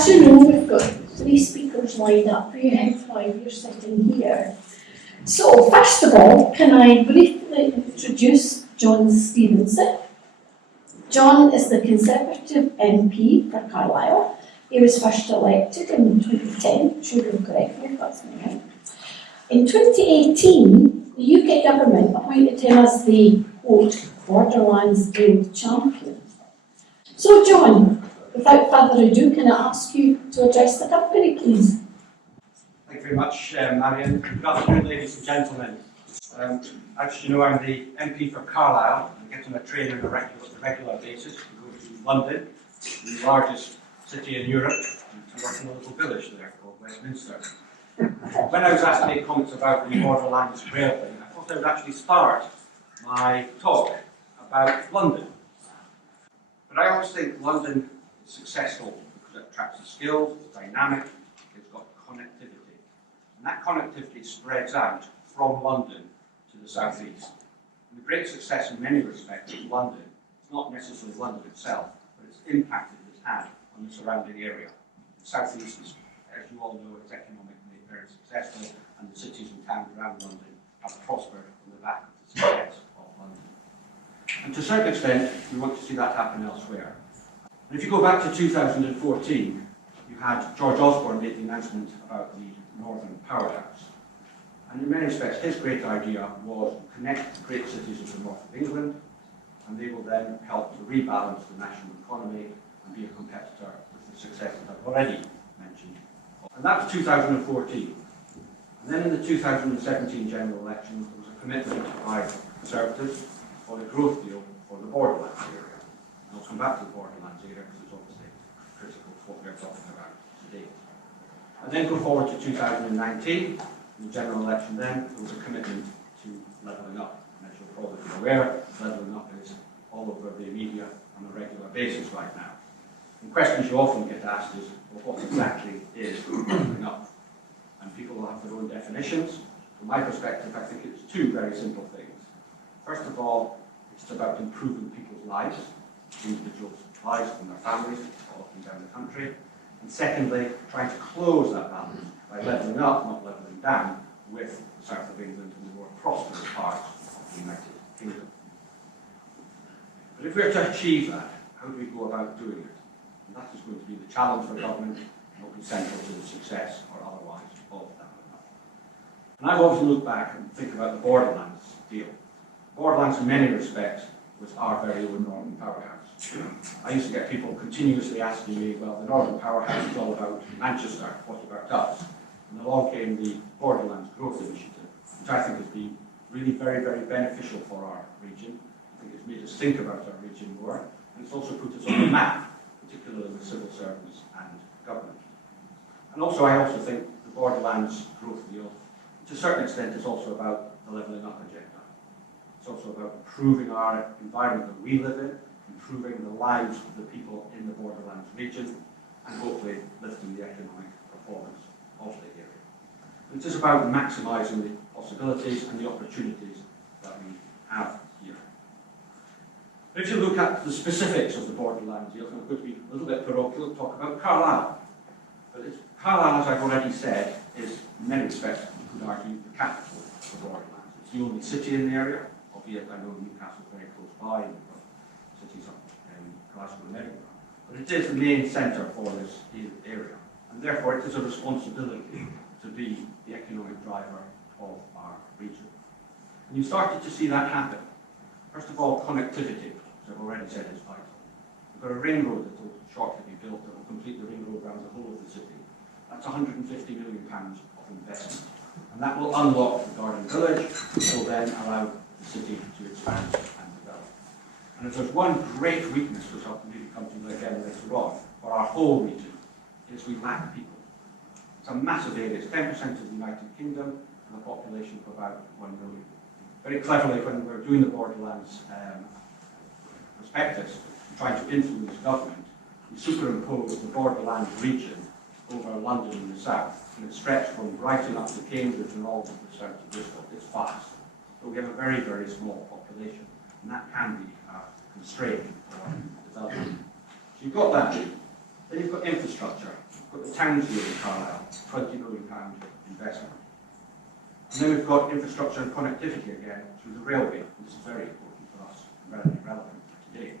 as you know, we've got 3 speakers lined up for you, hence why you're sitting here. So, first of all, can I briefly introduce John Stevenson? John is the Conservative MP for Carlisle. He was first elected in 2010, should you correct me if that's not right. In 2018, the UK government appointed him as the, quote, Borderlands Deal champion. So, John, without further ado, can I ask you to address the company, please? Thank you very much, Marion. Good afternoon, ladies and gentlemen. As you know, I'm the MP for Carlisle. I get on a train on a regular basis to go to London, the largest city in Europe, and to work in a little village there called Westminster. When I was asked to make comments about the Borderlands Railway, I thought I would actually start my talk about London. But I always think London is successful because it attracts the skills, it's dynamic, it's got connectivity. And that connectivity spreads out from London to the southeast. And the great success in many respects of London, it's not necessarily London itself, but its impact it has had on the surrounding area. The southeast is, as you all know, it's economically very successful, and the cities and towns around London have prospered on the back of the success of London. And to a certain extent, we want to see that happen elsewhere. And if you go back to 2014, you had George Osborne make the announcement about the Northern Powerhouse. And in many respects, his great idea was to connect the great cities of the north of England, and they will then help to rebalance the national economy and be a competitor with the success that I've already mentioned. And that was 2014. And then in the 2017 general election, there was a commitment by Conservatives for a growth deal for the Borderlands area. And I'll come back to the Borderlands area because it's obviously critical to what we're talking about today. And then go forward to 2019. In the general election then, there was a commitment to levelling up. And as you're probably aware, levelling up is all over the media on a regular basis right now. And questions you often get asked is, well, what exactly is levelling up? And people will have their own definitions. From my perspective, I think it's 2 very simple things. First of all, it's about improving people's lives, individuals' lives and their families all up and down the country. And secondly, trying to close that balance by levelling up, not levelling down, with the south of England and the more prosperous parts of the United Kingdom. But if we're to achieve that, how do we go about doing it? And that is going to be the challenge for government, and will be central to the success or otherwise of that. And I've often looked back and think about the Borderlands deal. Borderlands, in many respects, was our very own Northern Powerhouse. I used to get people continuously asking me, well, the Northern Powerhouse is all about Manchester, what about us? And along came the Borderlands Growth Initiative, which I think has been really very, very beneficial for our region. I think it's made us think about our region more, and it's also put us on the map, particularly with civil servants and government. And also, I also think the Borderlands Growth Deal, to a certain extent, is also about the levelling up agenda. It's also about improving our environment that we live in, improving the lives of the people in the Borderlands region, and hopefully lifting the economic performance of the area. And it is about maximising the possibilities and the opportunities that we have here. But if you look at the specifics of the Borderlands deal, I'm going to be a little bit parochial, talk about Carlisle. But Carlisle, as I've already said, is in many respects, you could argue, the capital of the Borderlands. It's the only city in the area, albeit I know Newcastle is very close by, and we've got cities up in Glasgow and Edinburgh. But it is the main centre for this area, and therefore it is a responsibility to be the economic driver of our region. And you started to see that happen. First of all, connectivity, as I've already said, is vital. We've got a ring road that will shortly be built that will complete the ring road around the whole of the city. That's £150 million of investment. And that will unlock the Garden Village, which will then allow the city to expand and develop. And if there's one great weakness, which I'll maybe come to again later on, for our whole region, is we lack people. It's a massive area. It's 10% of the United Kingdom and a population of about 1 million. Very cleverly, when we were doing the Borderlands prospectus, trying to influence government, we superimposed the Borderlands region over London in the south, and it stretched from Brighton up to Cambridge and all the south to Bristol. It's vast. But we have a very, very small population, and that can be a constraint for development. So you've got that. Then you've got infrastructure. You've got the town's deal in Carlisle, £20 million investment. And then we've got infrastructure and connectivity again through the railway. And this is very important for us, very relevant today.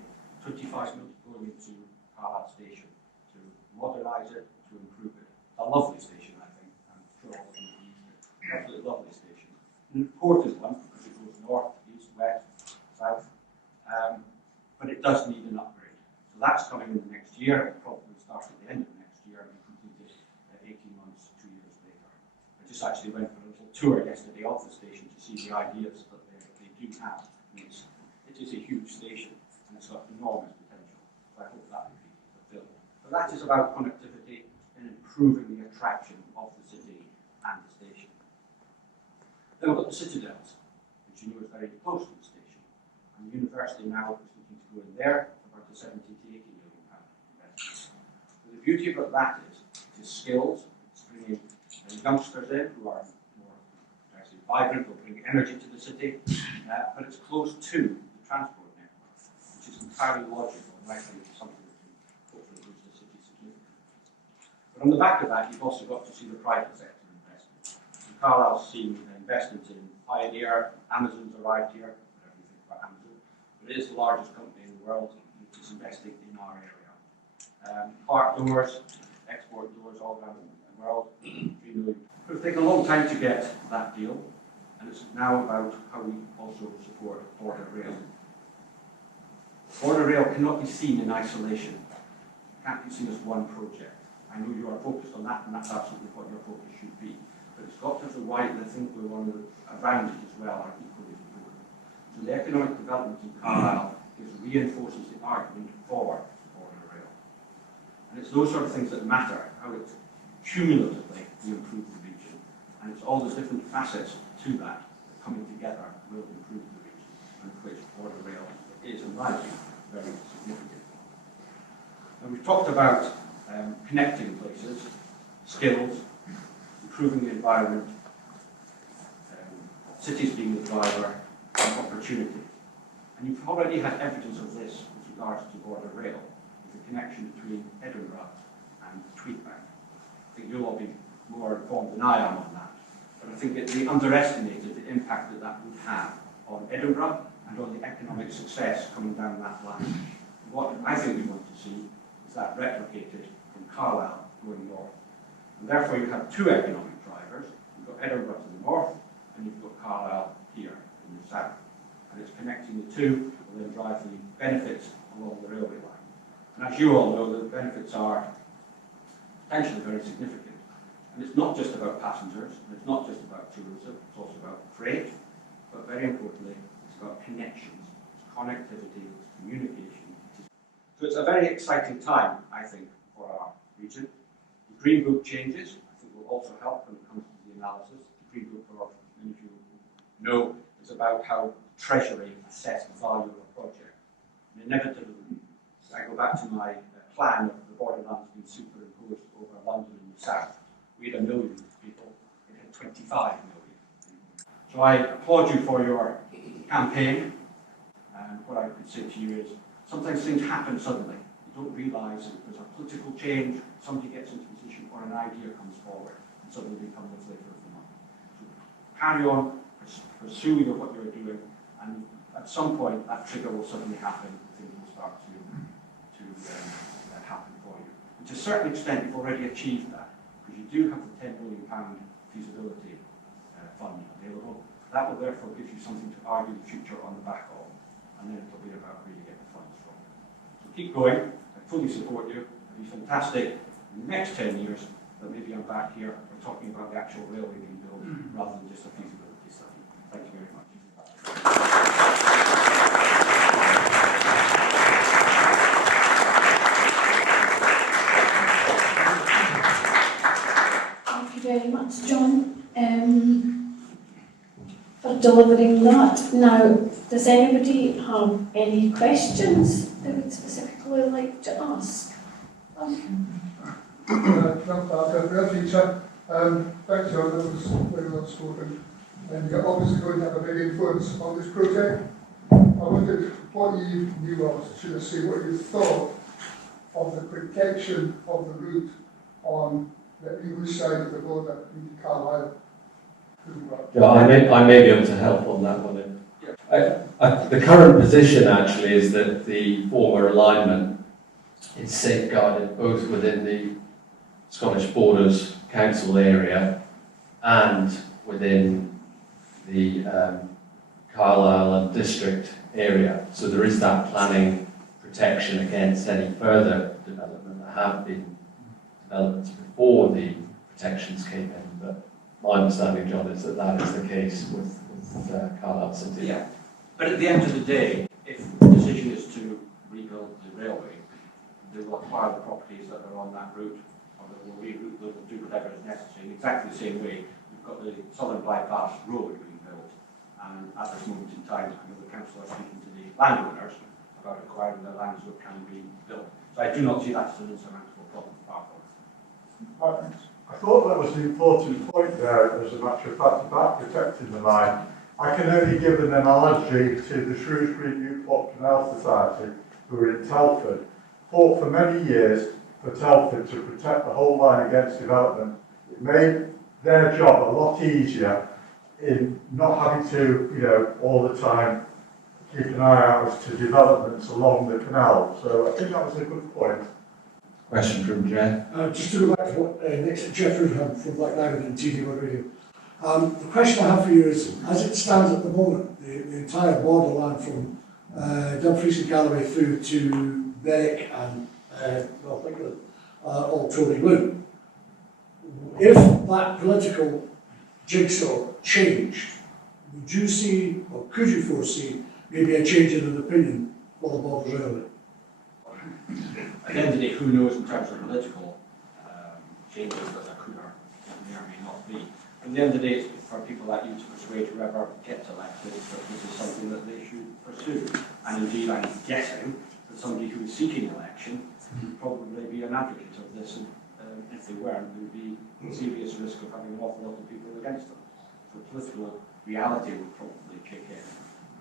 25 million going into Carlisle station to modernise it, to improve it. A lovely station, I think. I'm sure all of you have used it. Absolutely lovely station. An important one because it goes north, east, west, south. But it does need an upgrade. So that's coming in the next year. It probably start at the end of next year and be completed 18 months, 2 years later. I just actually went for a little tour yesterday of the station to see the ideas that they do have. It is a huge station and it's got enormous potential. So I hope that will be fulfilled. But that is about connectivity and improving the attraction of the city and the station. Then we've got the citadels, which you know is very close to the station. And the university now is looking to go in there for about a 70 to 80 million pound investment. But the beauty about that is it is skills, it's bringing youngsters in who are more actually vibrant, will bring energy to the city, but it's close to the transport network, which is entirely logical and likely something that can hopefully boost the city significantly. But on the back of that, you've also got to see the private sector investment. And Carlisle's seen investment in Pioneer. Amazon's arrived here, whatever you think about Amazon, but it is the largest company in the world which is investing in our area. Park doors, export doors all around the world, 3 million. It will take a long time to get that deal, and it's now about how we also support Border Rail. Border Rail cannot be seen in isolation. It can't be seen as one project. I know you are focused on that, and that's absolutely what your focus should be. But it's got to have the wider think we're one of the around it as well are equally important. So the economic development in Carlisle reinforces the argument for Border Rail. And it's those sort of things that matter, how it cumulatively will improve the region. And it's all those different facets to that coming together will improve the region, and which Border Rail is, in my view, very significant. And we've talked about connecting places, skills, improving the environment, cities being the driver, and opportunity. And you've already had evidence of this with regards to Border Rail, with the connection between Edinburgh and Tweedbank. I think you'll all be more informed than I am on that, but I think they underestimated the impact that that would have on Edinburgh and on the economic success coming down that line. What I think we want to see is that replicated from Carlisle going north. And therefore you have two economic drivers. You've got Edinburgh to the north, and you've got Carlisle here in the south. And it's connecting the two will then drive the benefits along the railway line. And as you all know, the benefits are potentially very significant. And it's not just about passengers, and it's not just about tourism, it's also about freight, but very importantly, it's about connections, it's connectivity, it's communication. So it's a very exciting time, I think, for our region. The Green Book changes, I think, will also help when it comes to the analysis. The Green Book, for many of you know, is about how Treasury assess the value of a project. And inevitably, I go back to my plan of the borderlands being superimposed over London in the south. We had 1 million people, it had 25 million. So I applaud you for your campaign, and what I could say to you is, sometimes things happen suddenly. You don't realise that there's a political change, somebody gets into a position, or an idea comes forward, and suddenly they become the flavour of the month. So carry on, pursue what you're doing, and at some point that trigger will suddenly happen, things will start to happen for you. And to a certain extent you've already achieved that, because you do have the £10 million feasibility fund available. That will therefore give you something to argue the future on the back of, and then it'll be about where you get the funds from. So keep going, I fully support you, it'll be fantastic in the next 10 years that maybe I'm back here, we're talking about the actual railway being built rather than just a feasibility study. Thank you very much. Thank you very much, John, for delivering that. Now, does anybody have any questions they would specifically like to ask? Thanks, John. That was very well spoken. And you're obviously going to have a big influence on this project. I wondered what you knew of, should I say, what you thought of the protection of the route on the English side of the border into Carlisle couldn't work. Yeah, I may be able to help on that one. The current position actually is that the former alignment is safeguarded both within the Scottish Borders Council area and within the Carlisle and district area. So there is that planning protection against any further development. There have been developments before the protections came in, but my understanding, John, is that that is the case with Carlisle City. Yeah, but at the end of the day, if the decision is to rebuild the railway, they will acquire the properties that are on that route, or they will reroute, they will do whatever is necessary. In exactly the same way, we've got the Southern Bypass Road being built, and at this moment in time, I know the council are speaking to the landowners about acquiring the land so it can be built. So I do not see that as an insurmountable problem far from it. I thought that was the important point there, as a matter of fact, about protecting the line. I can only give an analogy to the Shrewsbury Newport Canal Society, who were in Telford, fought for many years for Telford to protect the whole line against development. It made their job a lot easier in not having to, all the time keep an eye out as to developments along the canal. So I think that was a good point. Question from Jeff. Just to go back to what next Jeff Woodham from Black Diamond and TD1 Radio. The question I have for you is, as it stands at the moment, the entire borderland from Dumfries and Galloway through to Berwick and North England, all Tory Blue. If that political jigsaw changed, would you see, or could you foresee, maybe a change in an opinion for the border railway? At the end of the day, who knows in terms of political changes that there could or may or may not be. At the end of the day, it's for people like you to persuade whoever gets elected that this is something that they should pursue. And indeed, I'm guessing that somebody who is seeking election would probably be an advocate of this, and if they weren't, there would be a serious risk of having an awful lot of people against them. So political reality would probably kick in.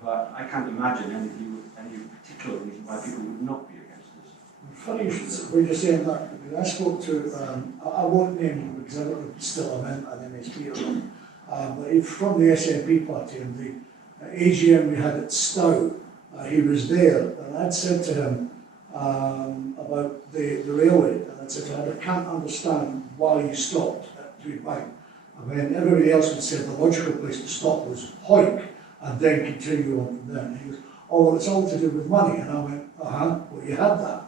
But I can't imagine any particular reason why people would not be against this. Funny when you're saying that, I spoke to, I won't name him because I don't know if he's still an MSP or not, but he's from the SNP party, and the AGM we had at Stow, he was there, and I'd said to him about the railway, and I'd said to him, I can't understand why you stopped at Tweed Bank. I mean, everybody else had said the logical place to stop was Hoyk, and then continue on from there. And he goes, oh, well, it's all to do with money. And I went, well, you had that.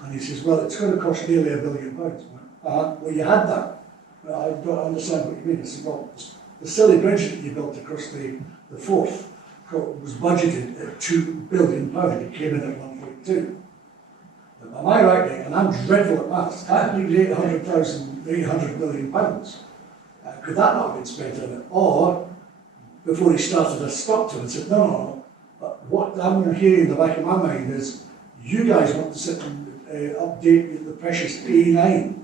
And he says, well, it's going to cost nearly £1 billion. I went, well, you had that. Well, I don't understand what you mean. I said, well, the silly bridge that you built across the Forth was budgeted at £2 billion. It came in at 1.2. But am I right, Nick? And I'm dreadful at maths. That needs £800 million. Could that not have been spent on it? Or, before he started, I stopped him and said, no. But what I'm hearing in the back of my mind is, you guys want to sit and update the precious A9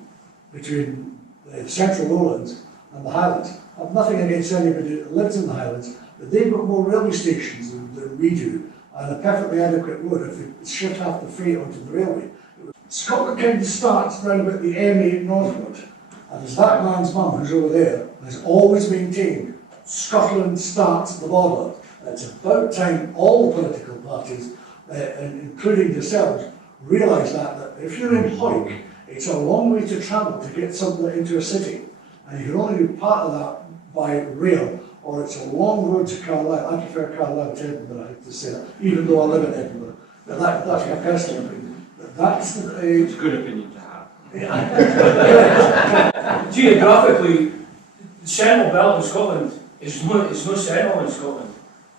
between the Central Lowlands and the Highlands. I have nothing against anybody that lives in the Highlands, but they've got more railway stations than we do, and a perfectly adequate road if they shift half the freight onto the railway. Scotland kind of starts round about the M8 northward, and as that man's mum who's over there has always maintained, Scotland starts at the border. And it's about time all the political parties, including yourselves, realise that if you're in Hoyk, it's a long way to travel to get somewhere into a city, and you can only do part of that by rail, or it's a long road to Carlisle. I prefer Carlisle to Edinburgh, I have to say that, even though I live in Edinburgh. But that's my personal opinion. But that's It's a good opinion to have. Geographically, the central belt of Scotland is no central in Scotland.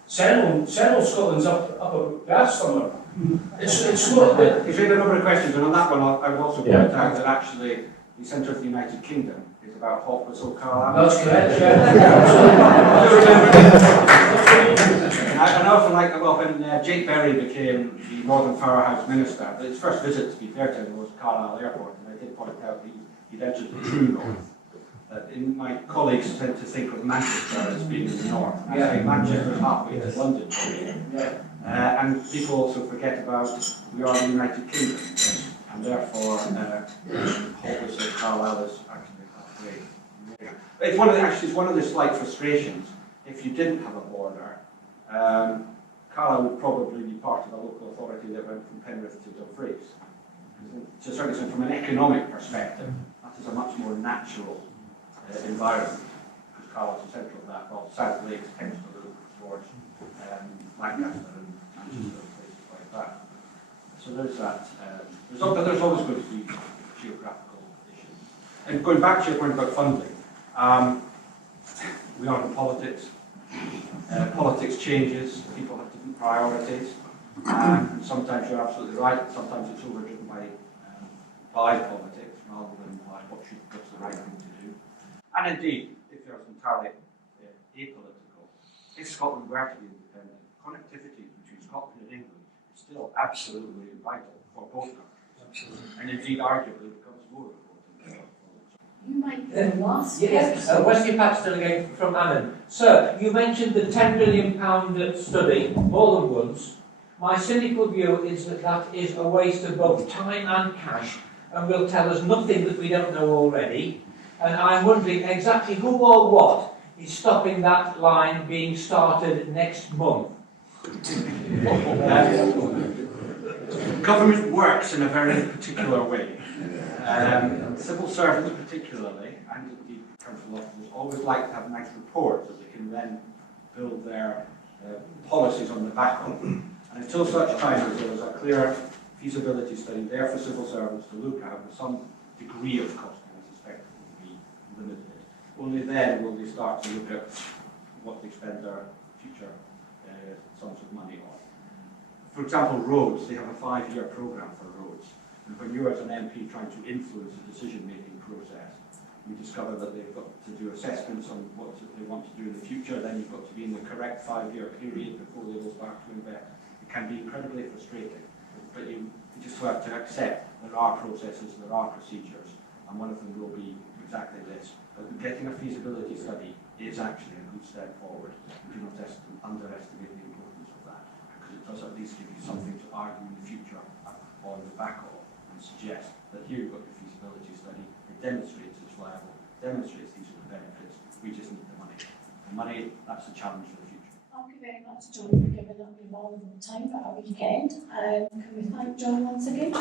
Central Scotland's up a gas somewhere. It's not. You've had a number of questions, and on that one, I would also point out that actually the centre of the United Kingdom is about Hawk Whistle Carlisle. That's correct, And I also like, well, when Jake Berry became the Northern Power House Minister, his first visit, to be fair to him, was Carlisle Airport, and I did point out he'd entered the true north. My colleagues tend to think of Manchester as being in the north. I say Manchester is halfway to London. And people also forget about we are the United Kingdom. and therefore Hollis of Carlisle is actually halfway. It's one of the slight frustrations. If you didn't have a border, Carlisle would probably be part of a local authority that went from Penrith to Dumfries. To a certain extent, from an economic perspective, that is a much more natural environment, because Carlisle is central to that, while South Lakes tends to look towards Lancaster and Manchester and places like that. So there's that. But there's always going to be geographical issues. And going back to your point about funding, we are in politics. Politics changes, people have different priorities, and sometimes you're absolutely right, sometimes it's overdriven by politics rather than by what's the right thing to do. And indeed, if you're entirely apolitical, if Scotland were to be independent, connectivity between Scotland and England is still absolutely vital for both countries. Absolutely. And indeed, arguably, becomes more important. You might be the last Yes, person. Wesley Paxton again from Annan. Sir, you mentioned the £10 billion study more than once. My cynical view is that that is a waste of both time and cash and will tell us nothing that we don't know already. And I'm wondering exactly who or what is stopping that line being started next month. Government works in a very particular way. Civil servants particularly, and indeed council officers, always like to have nice reports that they can then build their policies on the back of. And until such time as there is a clear feasibility study there for civil servants to look at with some degree of costing, I suspect it will be limited. Only then will they start to look at what they spend their future sums of money on. For example, roads, they have a 5-year programme for roads. And when you're as an MP trying to influence the decision-making process, you discover that they've got to do assessments on what they want to do in the future, then you've got to be in the correct 5-year period before they will start to invest. It can be incredibly frustrating, but you just have to accept there are processes, there are procedures, and one of them will be exactly this. But getting a feasibility study is actually a good step forward. You do not underestimate the importance of that, because it does at least give you something to argue in the future on the back of, and suggest that here you've got your feasibility study, it demonstrates it's viable, demonstrates these are the benefits, we just need the money. The money, that's the challenge for the future. Thank you very much, John, for giving up your valuable time at our weekend. Can we thank John once again?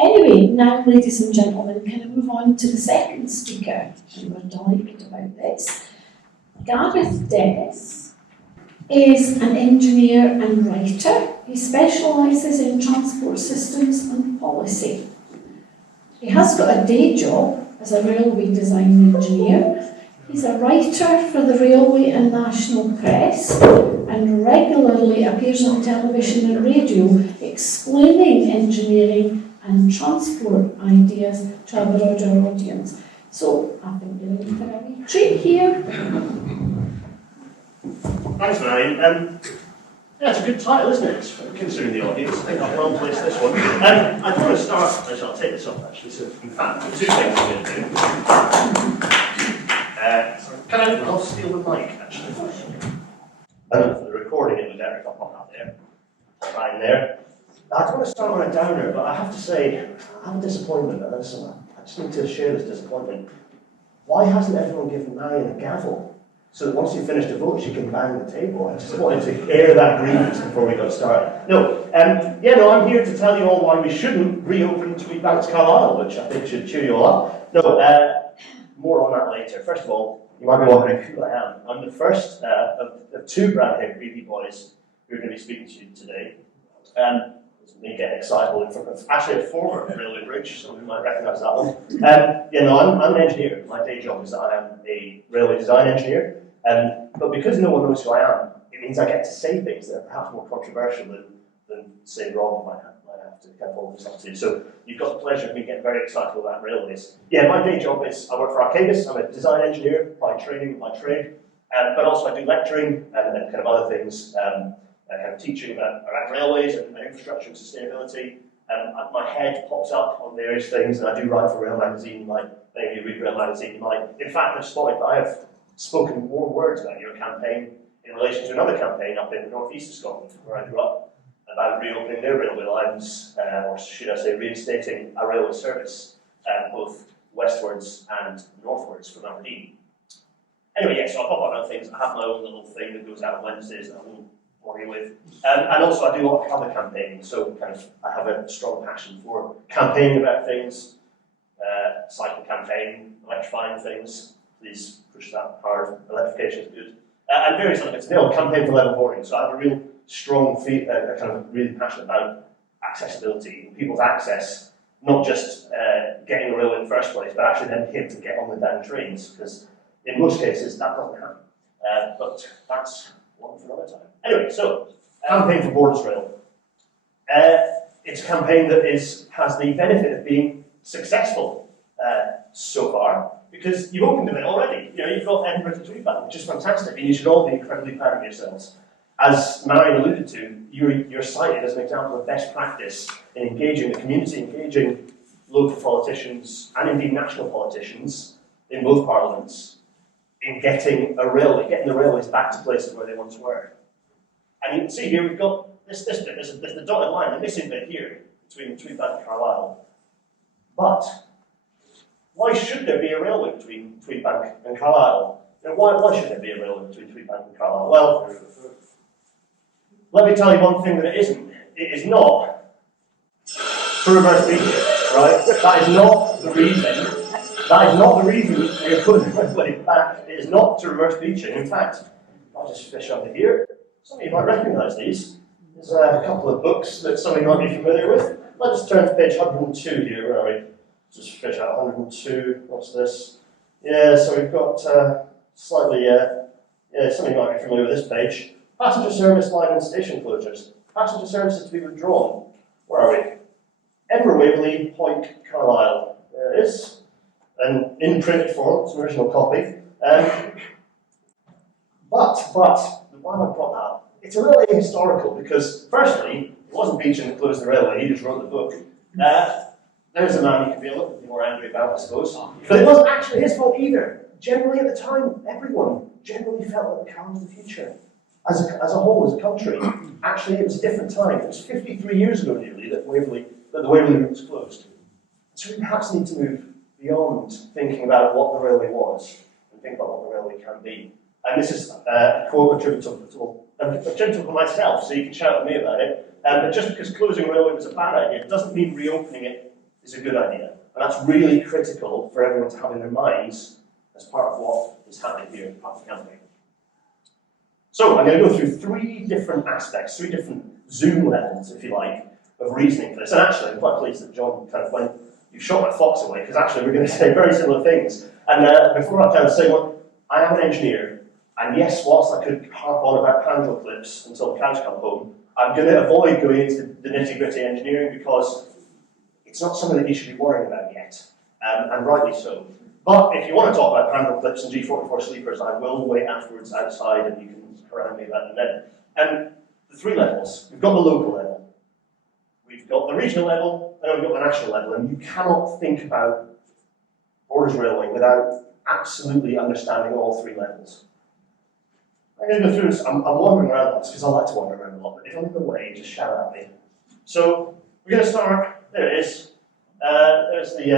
Anyway, now, ladies and gentlemen, can I move on to the second speaker? And we're delighted about this. Gareth Dennis is an engineer and writer. He specialises in transport systems and policy. He has got a day job as a railway design engineer. He's a writer for the Railway and National Press and regularly appears on television and radio explaining engineering and transport ideas to a broader audience. So I think you're in for a wee treat here. Thanks, Marion. Yeah, it's a good title, isn't it? Considering the audience, I think I've well placed this one. I want to start, I'll take this off actually, so in fact, the two things I'm going to do. I'll steal the mic actually. For the recording, it was there, if I pop out there. Fine there. I don't want to start on a downer, but I have to say, I have a disappointment, and I just need to share this disappointment. Why hasn't everyone given Marion a gavel? So that once you finish the vote, she can bang the table. I just wanted to air that grievance before we got started. I'm here to tell you all why we shouldn't reopen Tweedbanks Carlisle, which I think should cheer you all up. More on that later. First of all, you might be wondering who I am. I'm the first of two brown-haired greedy boys who are going to be speaking to you today. It's me getting excitable in front of actually a former railway bridge, so you might recognise that one. I'm an engineer. My day job is that I am a railway design engineer. But because no one knows who I am, it means I get to say things that are perhaps more controversial than say, Rob might have to kind of hold himself to. So you've got the pleasure of me getting very excited about railways. My day job is I work for Arcadis. I'm a design engineer by training, by trade, but also I do lecturing and kind of other things. Kind of teaching about railways and infrastructure and sustainability. My head pops up on various things, and I do write for Rail Magazine. You might, maybe you read Rail Magazine, you might. In fact, I've spotted I have spoken warm words about your campaign in relation to another campaign up in the northeast of Scotland, where I grew up, about reopening their railway lines, or should I say reinstating a railway service, both westwards and northwards from Aberdeen. Anyway, yeah, so I pop up on things. I have my own little thing that goes out on Wednesdays that I won't bore you with. And also I do a lot of other campaigning, so kind of I have a strong passion for campaigning about things, cycle campaign, electrifying things. Please push that hard. Electrification is good. And various other bits. No, campaign for level boarding. So I have a real strong, kind of really passionate about accessibility, people's access, not just getting a railway in the first place, but actually then being able to get on the damn trains, because in most cases that doesn't happen. But that's one for another time. Anyway, so campaign for Borders Rail. It's a campaign that has the benefit of being successful so far, because you've opened a bit already. You know, you've got Edinburgh to Tweedbank, which is fantastic, and you should all be incredibly proud of yourselves. As Marion alluded to, you're cited as an example of best practice in engaging the community, engaging local politicians, and indeed national politicians in both parliaments, in getting the railways back to places where they once were. And you can see here we've got this bit, there's the dotted line, the missing bit here, between Tweedbank and Carlisle. But why should there be a railway between Tweedbank and Carlisle? You know, why should there be a railway between Tweedbank and Carlisle? Well, let me tell you one thing that it isn't. It is not to reverse beaching, right? That is not the reason. That is not the reason we're putting the railway back. It is not to reverse beaching. In fact, I'll just fish under here. Some of you might recognise these. There's a couple of books that some of you might be familiar with. Let's turn to page 102 here, where are we? Just fish out 102. What's this? Yeah, so we've got slightly, some of you might be familiar with this page. Passenger service line and station closures. Passenger services to be withdrawn. Where are we? Edinburgh, Waverley, Hoyk, Carlisle. There it is. And in printed form, it's an original copy. But, why have I brought that up? It's a little ahistorical because, firstly, it wasn't Beecham that closed the railway, he just wrote the book. There's a man you can be a little bit more angry about, I suppose. But it wasn't actually his fault either. Generally, at the time, everyone generally felt that the car was the future. As a whole, as a country. Actually, it was a different time. It was 53 years ago nearly that the Waverley route was closed. So we perhaps need to move beyond thinking about what the railway was and think about what the railway can be. And this is a quote attributable to myself, so you can shout at me about it. But just because closing a railway was a bad idea, it doesn't mean reopening it is a good idea. And that's really critical for everyone to have in their minds as part of what is happening here at the campaign. So I'm going to go through three different aspects, three different zoom levels, if you like, of reasoning for this. And actually, I'm quite pleased that John kind of went, you shot my fox away, because actually we're going to say very similar things. And before I kind of say one, I am an engineer, and yes, whilst I could harp on about handle clips until the cows come home, I'm going to avoid going into the nitty-gritty engineering because it's not something that you should be worrying about yet, and rightly so. But if you want to talk about handle clips and G44 sleepers, I will wait afterwards outside and you can around me about them then. And the three levels. We've got the local level, we've got the regional level, and we've got the national level. And you cannot think about Borders Railway without absolutely understanding all three levels. I'm going to go through this. I'm wandering around lots because I like to wander around a lot, but if I'm in the way, just shout at me. So we're going to start, there it is. There's the,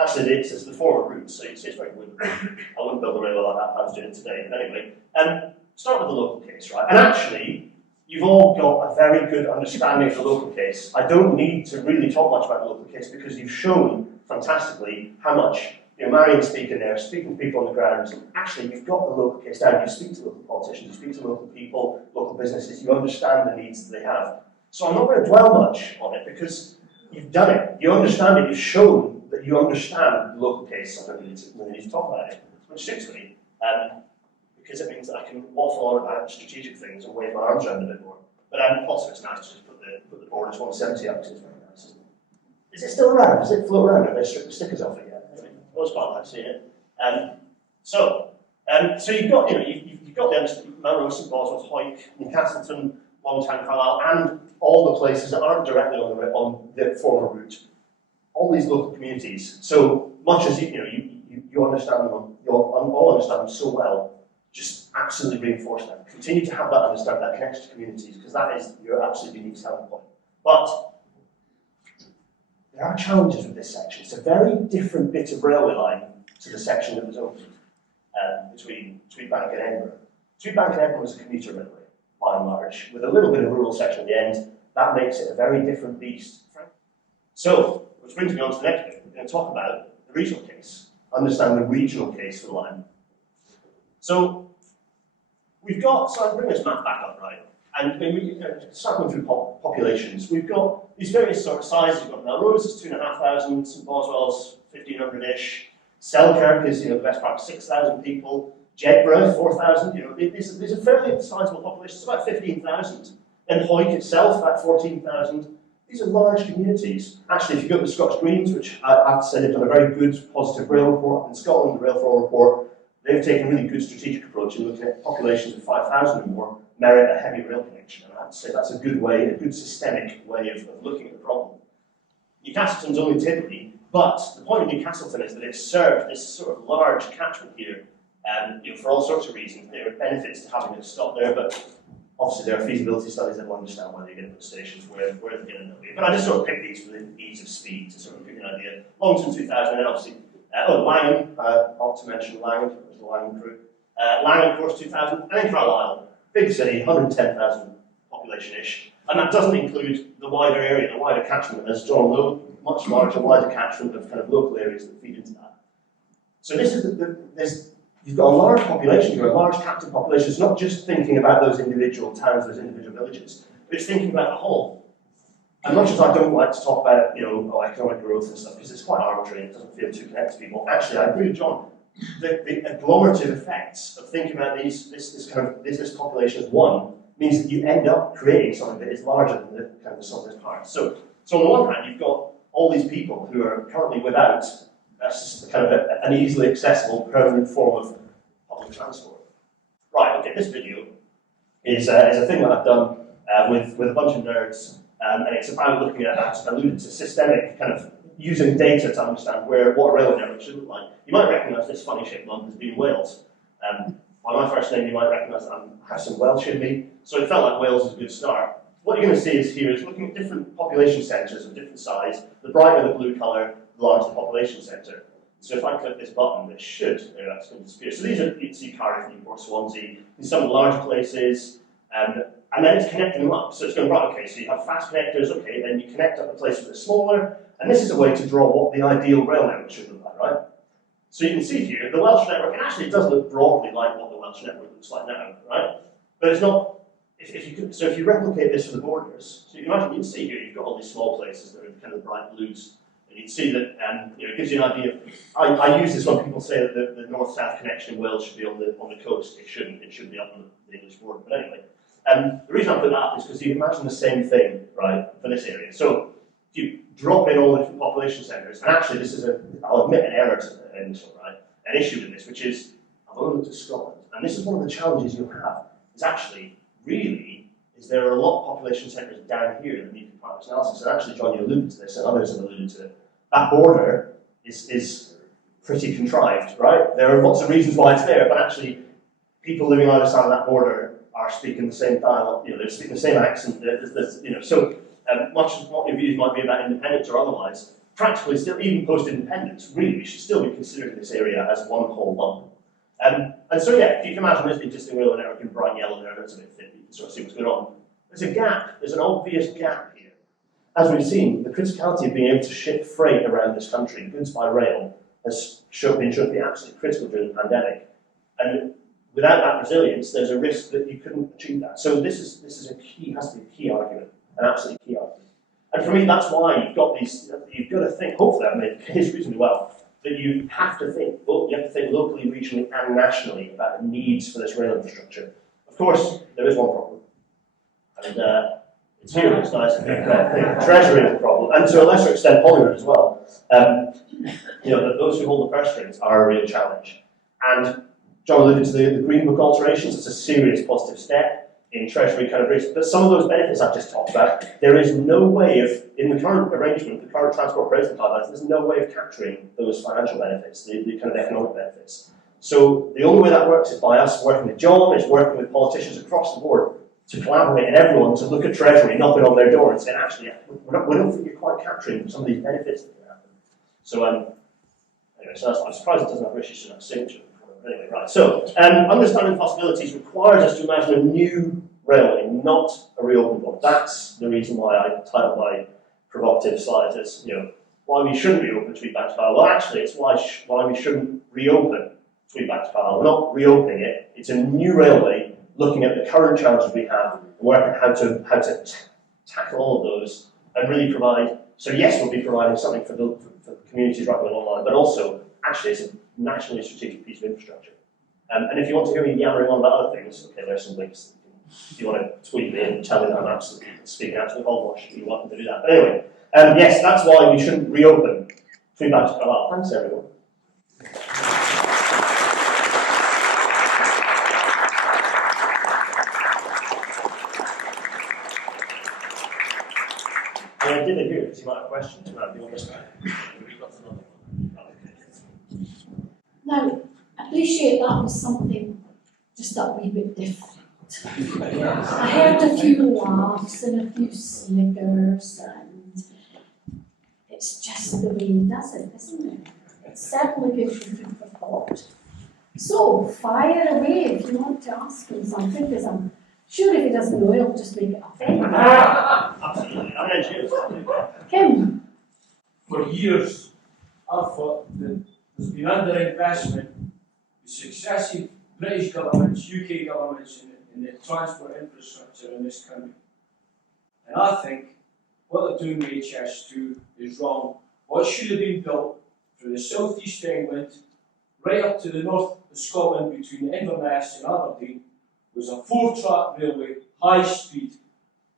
actually it's the forward route, so you can see it's very good. I wouldn't build a railway like that if I was doing it today, but anyway. Start with the local case, right? And actually, you've all got a very good understanding of the local case. I don't need to really talk much about the local case because you've shown fantastically how much, you know, Marion speaking there, speaking to people on the ground. Actually, you've got the local case down. You speak to local politicians, you speak to local people, local businesses, you understand the needs that they have. So I'm not going to dwell much on it because you've done it. You understand it. You've shown that you understand the local case. I don't really need to talk about it, which suits me. Because it means that I can waffle on about strategic things and wave my arms around a bit more. But also it's nice to just put the Borders 170 up, because it's very nice, isn't it? Is it still around? Does it float around? Have they stripped the stickers off it yet? I was quite like seeing it. So you've got, you know, you've got the Melrose, St Boswell's, Hoyk, Newcastleton, Longtown, Carlisle, and all the places that aren't directly on the former route. All these local communities. So much as you understand them, you all understand them so well, just absolutely reinforce that. Continue to have that understanding, that connection to communities, because that is your absolutely unique selling point. But there are challenges with this section. It's a very different bit of railway line to the section that was opened between Bank and Edinburgh. Bank and Edinburgh was a commuter railway, by and large, with a little bit of rural section at the end. That makes it a very different beast. So, which brings me on to the next bit. We're going to talk about the regional case, understand the regional case for the line. So, we've got, so I'll bring this map back up, right? And when we start going through populations, we've got these various sort of sizes. We've got Melrose is 2,500, St Boswell's 1,500-ish, Selkirk is, the best part of 6,000 people, Jedburgh 4,000. These are fairly sizable populations. It's about 15,000. And Hoyk itself about 14,000. These are large communities. Actually, if you go to the Scottish Greens, which I have to say they've done a very good positive rail report up in Scotland, the Rail for All report, they've taken a really good strategic approach in looking at populations of 5,000 or more merit a heavy rail connection. And I have to say that's a good way, a good systemic way of looking at the problem. Newcastleton's only Tiddly, but the point of Newcastleton is that it served this sort of large catchment here, for all sorts of reasons. There are benefits to having it stop there, but obviously there are feasibility studies that will understand where they're going to put stations, where they're going to end up being. But I just sort of picked these for the ease of speed to sort of give you an idea. Longton 2000, and then obviously, Langham, not to mention Langham, it was the Langham crew. Langham, of course, 2000, and then Carlisle, big city, 110,000 population-ish. And that doesn't include the wider area, the wider catchment, as John Lowe, much larger, wider catchment of kind of local areas that feed into that. So this is you've got a large population, you've got a large captive population. It's not just thinking about those individual towns, those individual villages, but it's thinking about the whole. And much as I don't like to talk about, economic growth and stuff, because it's quite arbitrary and it doesn't feel too connected to people, actually, I agree with John. The agglomerative effects of thinking about this population as one means that you end up creating something that is larger than the kind of the sum of its parts. So on the one hand, you've got all these people who are currently without an easily accessible permanent form of public transport. Right, okay, this video is a thing that I've done with a bunch of nerds, and it's about looking at, as I alluded to, systemic kind of using data to understand what a railway network should look like. You might recognise this funny shaped lump as being Wales. By my first name, you might recognise that I have some Welsh in me, so it felt like Wales was a good start. What you're going to see is looking at different population centres of different size. The brighter the blue colour, the larger the population centre. So if I click this button, it should, that's going to disappear. So these are, you can see Cardiff, Newport, Swansea, in some of the larger places, and then it's connecting them up. So it's going, right, okay, so you have fast connectors, okay, then you connect up the places that are smaller, and this is a way to draw what the ideal rail network should look like, right? So you can see here, the Welsh network, and actually it does look broadly like what the Welsh network looks like now, right? But it's not, if you replicate this for the borders, so you can imagine, you can see here, you've got all these small places that are kind of bright blues, and you can see that, it gives you an idea. I use this when people say that the north-south connection in Wales should be on the coast. It shouldn't. It should be up on the English border. But anyway, the reason I put that up is because you can imagine the same thing, right, for this area. So if you drop in all the different population centres, and actually this is I'll admit an error in this one, right, an issue with this, which is I've only looked at Scotland, and this is one of the challenges you'll have. Is actually there are a lot of population centres down here that need to be part of this analysis. And actually, John, you alluded to this, and others have alluded to it. That border is pretty contrived, right? There are lots of reasons why it's there, but actually, people living on either side of that border are speaking the same dialect, they're speaking the same accent, so much of what your views might be about independence or otherwise, practically still, even post-independence, really, we should still be considering this area as one whole lump. And so, yeah, if you can imagine this existing railway network in bright yellow there, that's a bit thin, you can sort of see what's going on. There's a gap, there's an obvious gap here. As we've seen, the criticality of being able to ship freight around this country, goods by rail, has been shown to be absolutely critical during the pandemic. And without that resilience, there's a risk that you couldn't achieve that. So this is a key, has to be a key argument, an absolutely key argument. And for me, that's why you've got to think, hopefully I've made the case reasonably well, that you have to think locally, regionally, and nationally about the needs for this rail infrastructure. Of course, there is one problem. And it's here, it's nice and big. Treasury is a problem, and to a lesser extent, Hollywood as well. Those who hold the purse strings are a real challenge. And John alluded to the Green Book alterations. It's a serious positive step in Treasury kind of risk. But some of those benefits I've just talked about, there is no way of, in the current arrangement, the current transport president guidelines, there's no way of capturing those financial benefits, the kind of economic benefits. So the only way that works is by us working with John, is working with politicians across the board to collaborate and everyone to look at Treasury, knocking on their door and saying, actually, we don't think you're quite capturing some of these benefits that are happening. So anyway, so I'm surprised it doesn't have Rishi Sunak's signature. Anyway, right. So understanding possibilities requires us to imagine a new railway, not a reopened one. That's the reason why I titled my provocative slide as, why we shouldn't reopen Tweedbank to Carlisle. Well, actually, it's why we shouldn't reopen Tweedbank to Carlisle. We're not reopening it. It's a new railway, looking at the current challenges we have and working how to tackle all of those and really provide. So yes, we'll be providing something for the communities right along the line, but also actually it's a nationally strategic piece of infrastructure. And if you want to hear me yammering on about other things, okay, there's some links. If you want to tweet me and tell me that I'm absolutely speaking out to the hogwash, you're welcome to do that. But anyway, yes, that's why we shouldn't reopen Tweedbank to Carlisle. Thanks, everyone. I did it here because you might have questions about the honest. Now, I appreciate that was something just a wee bit different. I heard a few laughs and a few sniggers, and it's just the way he does it, isn't it? It certainly gives you food for thought. So, fire away if you want to ask him something, because I'm sure if he doesn't know, he'll just make it up anyway. Absolutely. I'm an engineer. Kim? For years, I've thought that there's been underinvestment with successive British governments, UK governments in the transport infrastructure in this country. And I think what they're doing with HS2 is wrong. What should have been built from the southeast of England right up to the north of Scotland between Inverness and Aberdeen was a 4-track railway, high speed,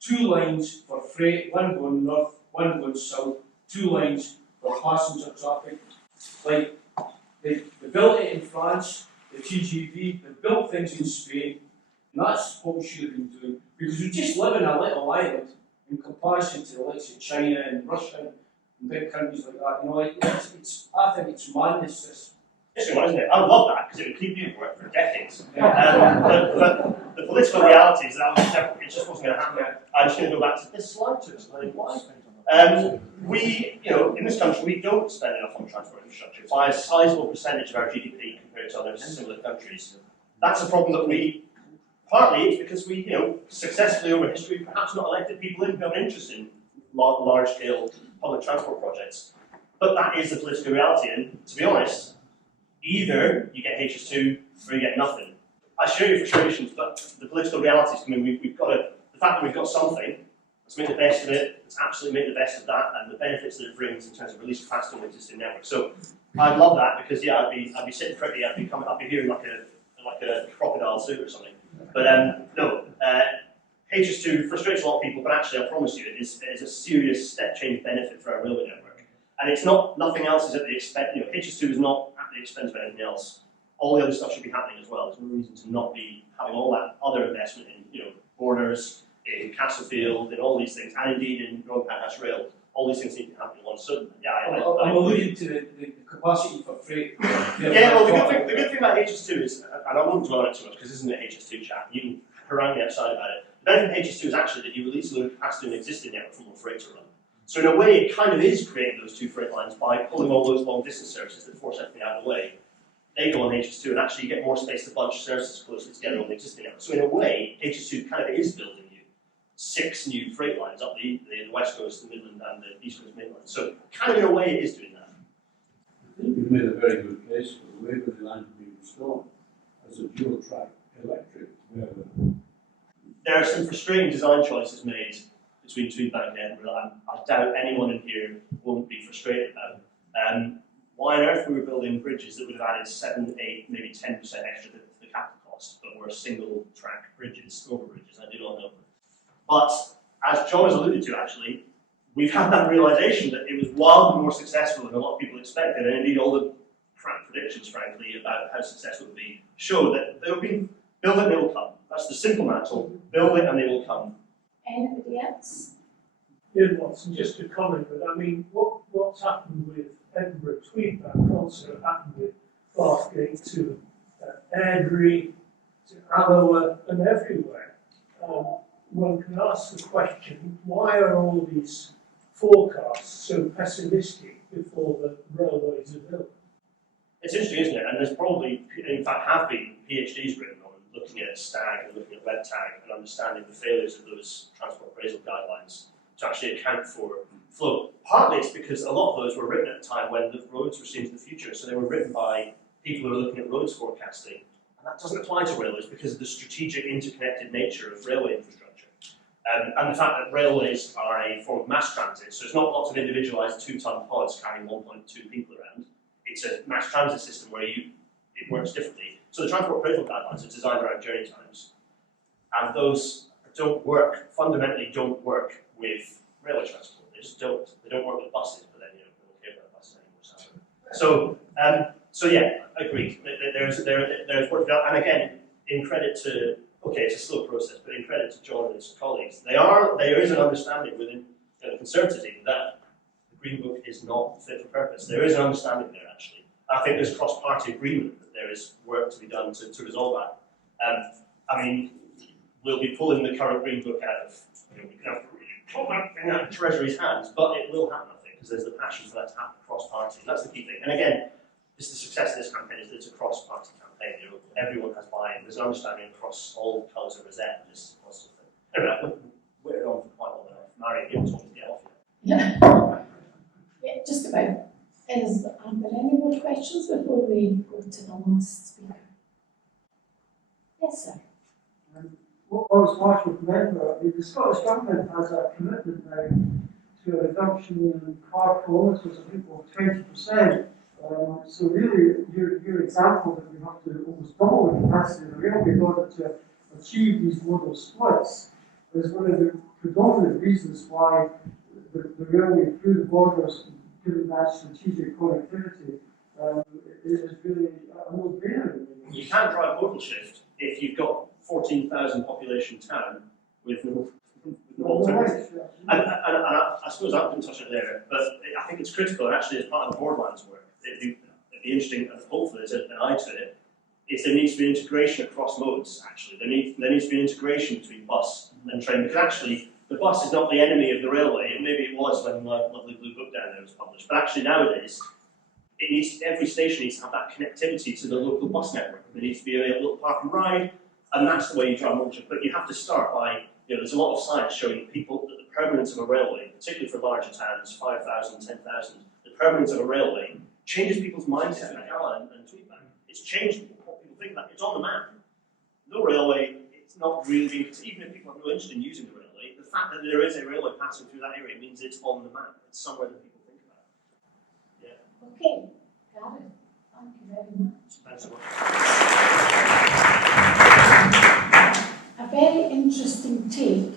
2 lines for freight, one going north, one going south, 2 lines for passenger traffic. Like, they built it in France, the TGV, they built things in Spain, and that's what we should have been doing. Because we just live in a little island in comparison to the likes of China and Russia and big countries like that. I think it's madness, this. It's isn't it? I would love that because it would keep me at work for decades. But the political reality is that it just wasn't going to happen. I'm just going to go back to this slide to explain why. We, in this country, we don't spend enough on transport infrastructure by a sizable percentage of our GDP compared to other similar countries. That's a problem that we, partly it's because we, successfully over history, perhaps not elected people in who have an interest in large-scale public transport projects. But that is the political reality, and to be honest, either you get HS2 or you get nothing. I share your frustrations, but the political realities come in. We've got the fact that we've got something, let's make the best of it, let's absolutely make the best of that, and the benefits that it brings in terms of release capacity on the existing network. So I'd love that because I'd be sitting pretty, I'd be hearing like a crocodile suit or something. But no, HS2 frustrates a lot of people, but actually I promise you it is a serious step change benefit for our railway network. And it's not, nothing else is at the expense, HS2 is not at the expense of anything else. All the other stuff should be happening as well. There's no reason to not be having all that other investment in, borders, in Castlefield, in all these things, and indeed in Road House Rail. All these things need to happen at once. So, yeah, I'm alluding to the capacity for freight. Yeah, well, the good thing about HS2 is, and I won't dwell on it too much because this isn't an HS2 chat, you can harangue me outside about it. The benefit of HS2 is actually that you release a load of capacity in an existing network for more freight to run. So in a way, it kind of is creating those 2 freight lines by pulling all those long distance services that force everything out of the way. They go on HS2 and actually you get more space to bunch services closely together on the existing network. So in a way, HS2 kind of is building you 6 new freight lines up the West Coast, the Midland and the East Coast mainland. So kind of in a way it is doing that. I think you've made a very good case for the Waverley line being restored as a dual track electric railway. There are some frustrating design choices made between Tweedbank and Edinburgh. I doubt anyone in here won't be frustrated about. Why on earth we were building bridges that would have added 7, 8, maybe 10% extra to the capital cost, but were single track bridges, over bridges, I do not know. But as John has alluded to actually, we've had that realisation that it was wildly more successful than a lot of people expected, and indeed all the crap predictions, frankly, about how successful it would be, show that they would be build it and they will come. That's the simple mantle, build it and they will come. Anybody else? Ian Watson, just to comment, but I mean, what's happened with Edinburgh Tweedbank also happened with Bathgate 2 Airdrie to Alloa and everywhere. One can ask the question, why are all these forecasts so pessimistic before the railways are built? It's interesting, isn't it? And there's probably, in fact, have been PhDs written on looking at STAG and looking at web tag and understanding the failures of those transport appraisal guidelines to actually account for flow. Partly it's because a lot of those were written at a time when the roads were seen to the future, so they were written by people who are looking at roads forecasting. And that doesn't apply to railways because of the strategic interconnected nature of railway infrastructure. And the fact that railways are a form of mass transit, so it's not lots of individualised 2-ton pods carrying 1.2 people around. It's a mass transit system where it works differently. So the transport appraisal guidelines are designed around journey times, and those fundamentally don't work with railway transport. They just don't. They don't work with buses, but then they don't care about buses anymore. So yeah, agreed. There's work done, and again, in credit to, it's a slow process, but in credit to John and his colleagues, there is an understanding within the Conservative team that the Green Book is not fit for purpose. There is an understanding there, actually. I think there's cross-party agreement that there is work to be done to resolve that. I mean, we'll be pulling the current Green Book out of, we can have to really pull that thing out of Treasury's hands, but it will happen, I think, because there's the passion for that to happen cross-party. That's the key thing. And again, the success of this campaign is that it's a cross-party campaign. Everyone has buy-in. There's an understanding across all colours of rosette. This is a positive thing. Anyway, I've waited on for quite long enough. Marion, you told me to get off here. Yeah, just about. Are there any more questions before we go to the last speaker? Yes, sir. What I was partial to remember, the Scottish Government has a commitment now to a reduction in car kilometres, I think, of 20%. So really, your example that we have to almost double the capacity of the railway in order to achieve these modal splits is one of the predominant reasons why the railway through the borders, given that strategic connectivity, is really a no-brainer. You can't drive modal shift if you've got 14,000 population town with no alternative. And I suppose I didn't touch it there, but I think it's critical, and actually as part of the Boardlands work, it'd be interesting, and hopefully there's an eye to it, is there needs to be integration across modes, actually. There needs to be an integration between bus and train, because actually the bus is not the enemy of the railway, and maybe it was when my lovely blue book down there was published, but actually nowadays, every station needs to have that connectivity to the local bus network. There needs to be a little park and ride, and that's the way you drive modal shift. But you have to start by, there's a lot of science showing that the permanence of a railway, particularly for larger towns, 5,000, 10,000, the permanence of a railway changes people's mindset. And Tweetbank, it's changed what people think about. It's on the map. No railway, it's not really being, even if people have no interest in using the railway, the fact that there is a railway passing through that area means it's on the map. It's somewhere that people think about. Yeah. Okay, got it. Thank you very much. Thanks so much. A very interesting take.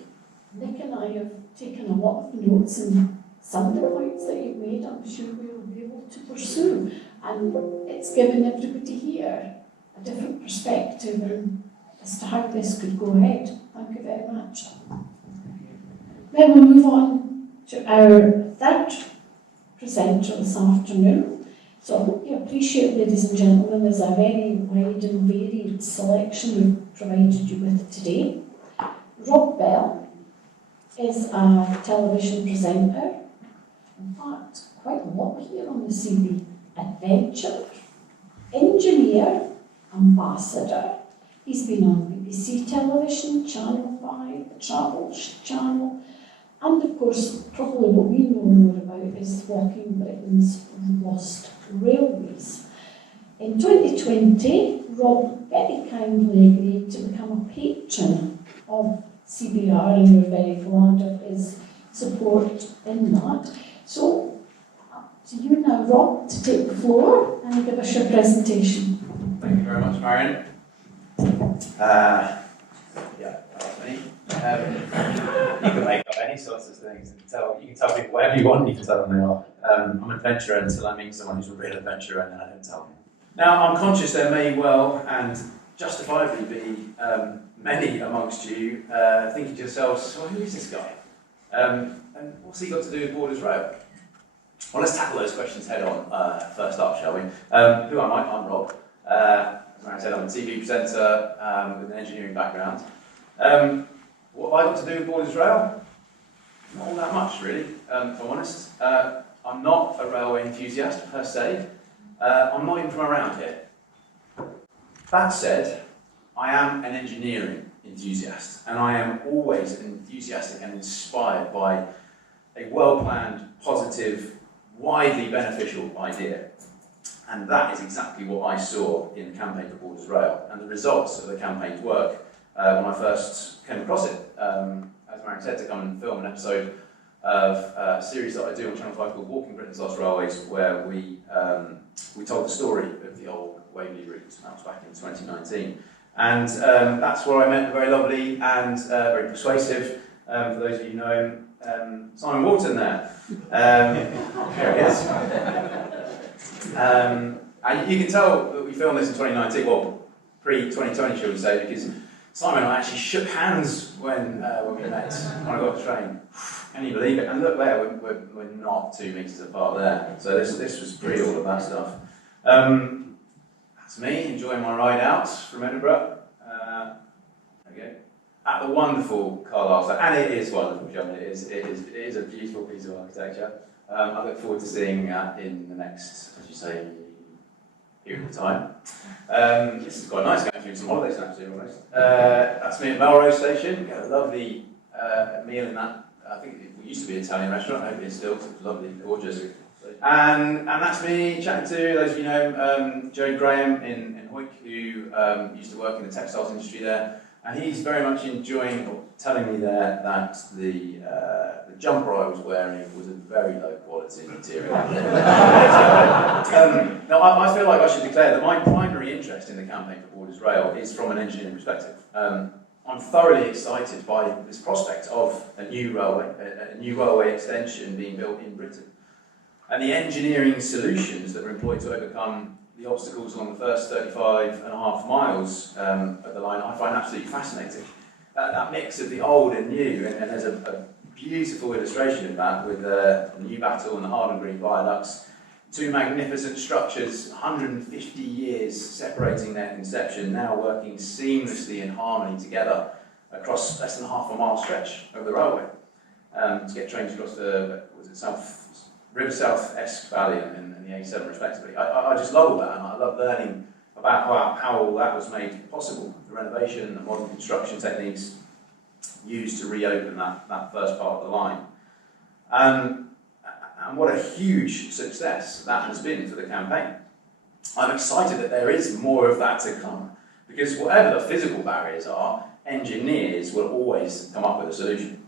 Nick and I have taken a lot of notes, and some of the points that you've made, I'm sure we'll be able to pursue. And it's given everybody here a different perspective as to how this could go ahead. Thank you very much. Then we'll move on to our third presenter this afternoon. So I hope you appreciate, ladies and gentlemen, there's a very wide and varied selection we've provided you with today. Rob Bell is a television presenter. In fact, quite a lot here on the CV. Adventure, engineer, ambassador. He's been on BBC Television, Channel 5, the Travel Channel, and of course, probably what we know more about is Walking Britain's Lost Railways. In 2020, Rob very kindly agreed to become a patron of CBR, and we're very glad of his support in that. So, up to you now, Rob, to take the floor and give us your presentation. Thank you very much, Marion. Yeah, that was me. You can make up any sorts of things. You can tell people whatever you want, you can tell them they are. I'm an adventurer until I meet someone who's a real adventurer, and then I don't tell them. Now, I'm conscious there may well, and justifiably be, many amongst you thinking to yourselves, well, who is this guy? And what's he got to do with Borders Road? Well, let's tackle those questions head on first up, shall we? Who am I? I'm Rob. As as I said, I'm a TV presenter with an engineering background. What have I got to do with Borders Rail? Not all that much, really, if I'm honest. I'm not a railway enthusiast, per se. I'm not even from around here. That said, I am an engineering enthusiast, and I am always enthusiastic and inspired by a well-planned, positive, widely beneficial idea. And that is exactly what I saw in the Campaign for Borders Rail, and the results of the campaign's work when I first came across it. As Marion said, to come and film an episode of a series that I do on Channel 5 called Walking Britain's Lost Railways, where we told the story of the old Waverley route. That was back in 2019. And that's where I met the very lovely and very persuasive, for those of you who know him, Simon Walton there. There he is. And you can tell that we filmed this in 2019, well, pre-2020, shall we say, because Simon and I actually shook hands when we met, when I got the train. Can you believe it? And look there, we're not 2 metres apart there. So this was pre all of that stuff. That's me, enjoying my ride out from Edinburgh. There we go. At the wonderful Carlisle site, and it is wonderful, John. It is a beautiful piece of architecture. I look forward to seeing that in the next, as you say, period of time. This is quite nice going through some holiday snaps here almost. That's me at Melrose Station. We had a lovely meal in that. I think it used to be an Italian restaurant. I hope it is still. It was lovely, gorgeous. And that's me chatting to those of you know Joe Graham in Hoyk, who used to work in the textiles industry there. And he's very much enjoying, or telling me there, that the jumper I was wearing was a very low quality material. Now, I feel like I should declare that my primary interest in the Campaign for Borders Rail is from an engineering perspective. I'm thoroughly excited by this prospect of a new railway extension being built in Britain. And the engineering solutions that were employed to overcome the obstacles along the first 35.5 miles of the line, I find absolutely fascinating. That mix of the old and new, and there's a beautiful illustration of that with the New Battle and the Hard and Green viaducts, 2 magnificent structures, 150 years separating their conception, now working seamlessly in harmony together across less than a half a mile stretch of the railway to get trains across the River South-esque Valley and the A7 respectively. I just love all that, and I love learning about how all that was made possible, the renovation, the modern construction techniques used to reopen that first part of the line. And what a huge success that has been for the campaign. I'm excited that there is more of that to come, because whatever the physical barriers are, engineers will always come up with a solution.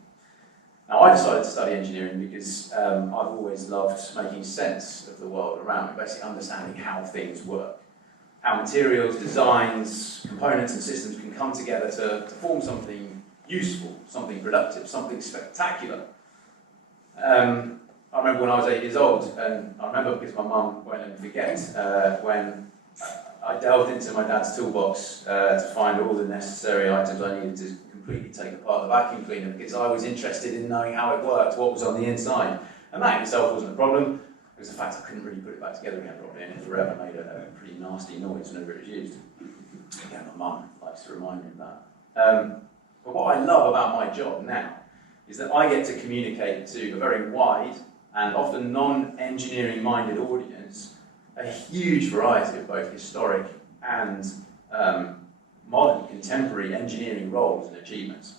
Now, I decided to study engineering because I've always loved making sense of the world around me, basically understanding how things work, how materials, designs, components and systems can come together to form something useful, something productive, something spectacular. I remember when I was 8 years old, and I remember because my mum won't let me forget, when I delved into my dad's toolbox to find all the necessary items I needed to completely take apart the vacuum cleaner, because I was interested in knowing how it worked, what was on the inside. And that in itself wasn't a problem. It was the fact I couldn't really put it back together again properly, and it forever made a pretty nasty noise whenever it was used. Again, my mum likes to remind me of that. But what I love about my job now is that I get to communicate to a very wide and often non-engineering minded audience a huge variety of both historic and modern, contemporary engineering roles and achievements.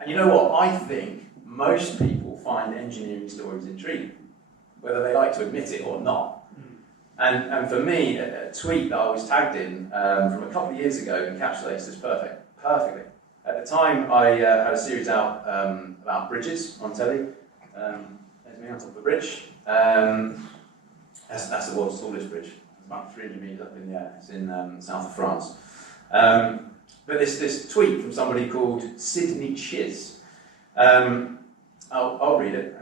And you know what? I think most people find engineering stories intriguing, whether they like to admit it or not. And for me, a tweet that I was tagged in from a couple of years ago encapsulates this perfectly. At the time, I had a series out about bridges on telly. There's me on top of the bridge. That's the world's tallest bridge. It's about 300 metres up in the air. It's in the south of France. But this tweet from somebody called Sydney Chiz. I'll read it.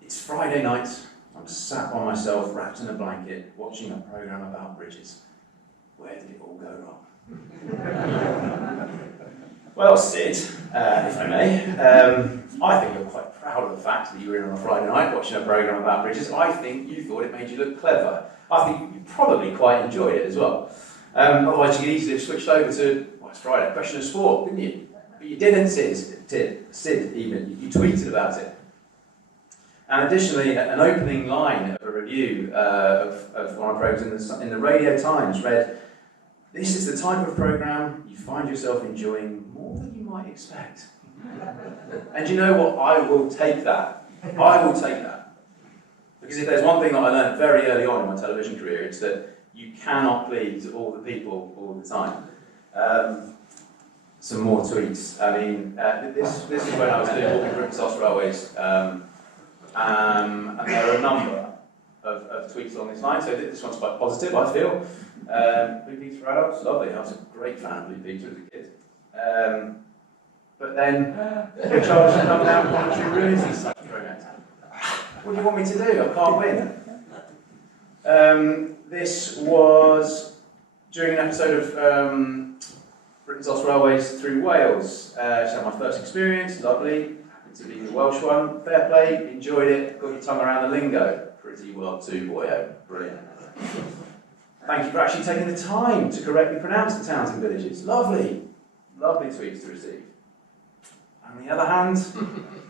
It's Friday night. I'm sat by myself, wrapped in a blanket, watching a programme about bridges. Where did it all go wrong? Well, Sid, if I may, I think you're quite proud of the fact that you were in on a Friday night watching a programme about bridges. I think you thought it made you look clever. I think you probably quite enjoyed it as well. Otherwise, you could easily have switched over to, well, it's Friday, question of sport, didn't you? But you didn't, Sid, even. You tweeted about it. And additionally, an opening line of a review of one of the programs in the Radio Times read, "This is the type of programme you find yourself enjoying more than you might expect." And you know what? I will take that. I will take that. Because if there's one thing that I learned very early on in my television career, it's that you cannot please all the people all the time. Some more tweets. I mean, this is when I was doing Walking Britain's Lost Railways. And there are a number of tweets along this line, so this one's quite positive, I feel. Blue Peter for adults, lovely. I was a great fan of Blue Peter as a kid. But then, the charge of coming out commentary ruins these such programs. What do you want me to do? I can't win. This was during an episode of Britain's Lost Railways through Wales. So my first experience, lovely. To be the Welsh one, fair play, enjoyed it, got your tongue around the lingo. Pretty well too, boyo. Brilliant. Thank you for actually taking the time to correctly pronounce the towns and villages. Lovely. Lovely tweets to receive. On the other hand,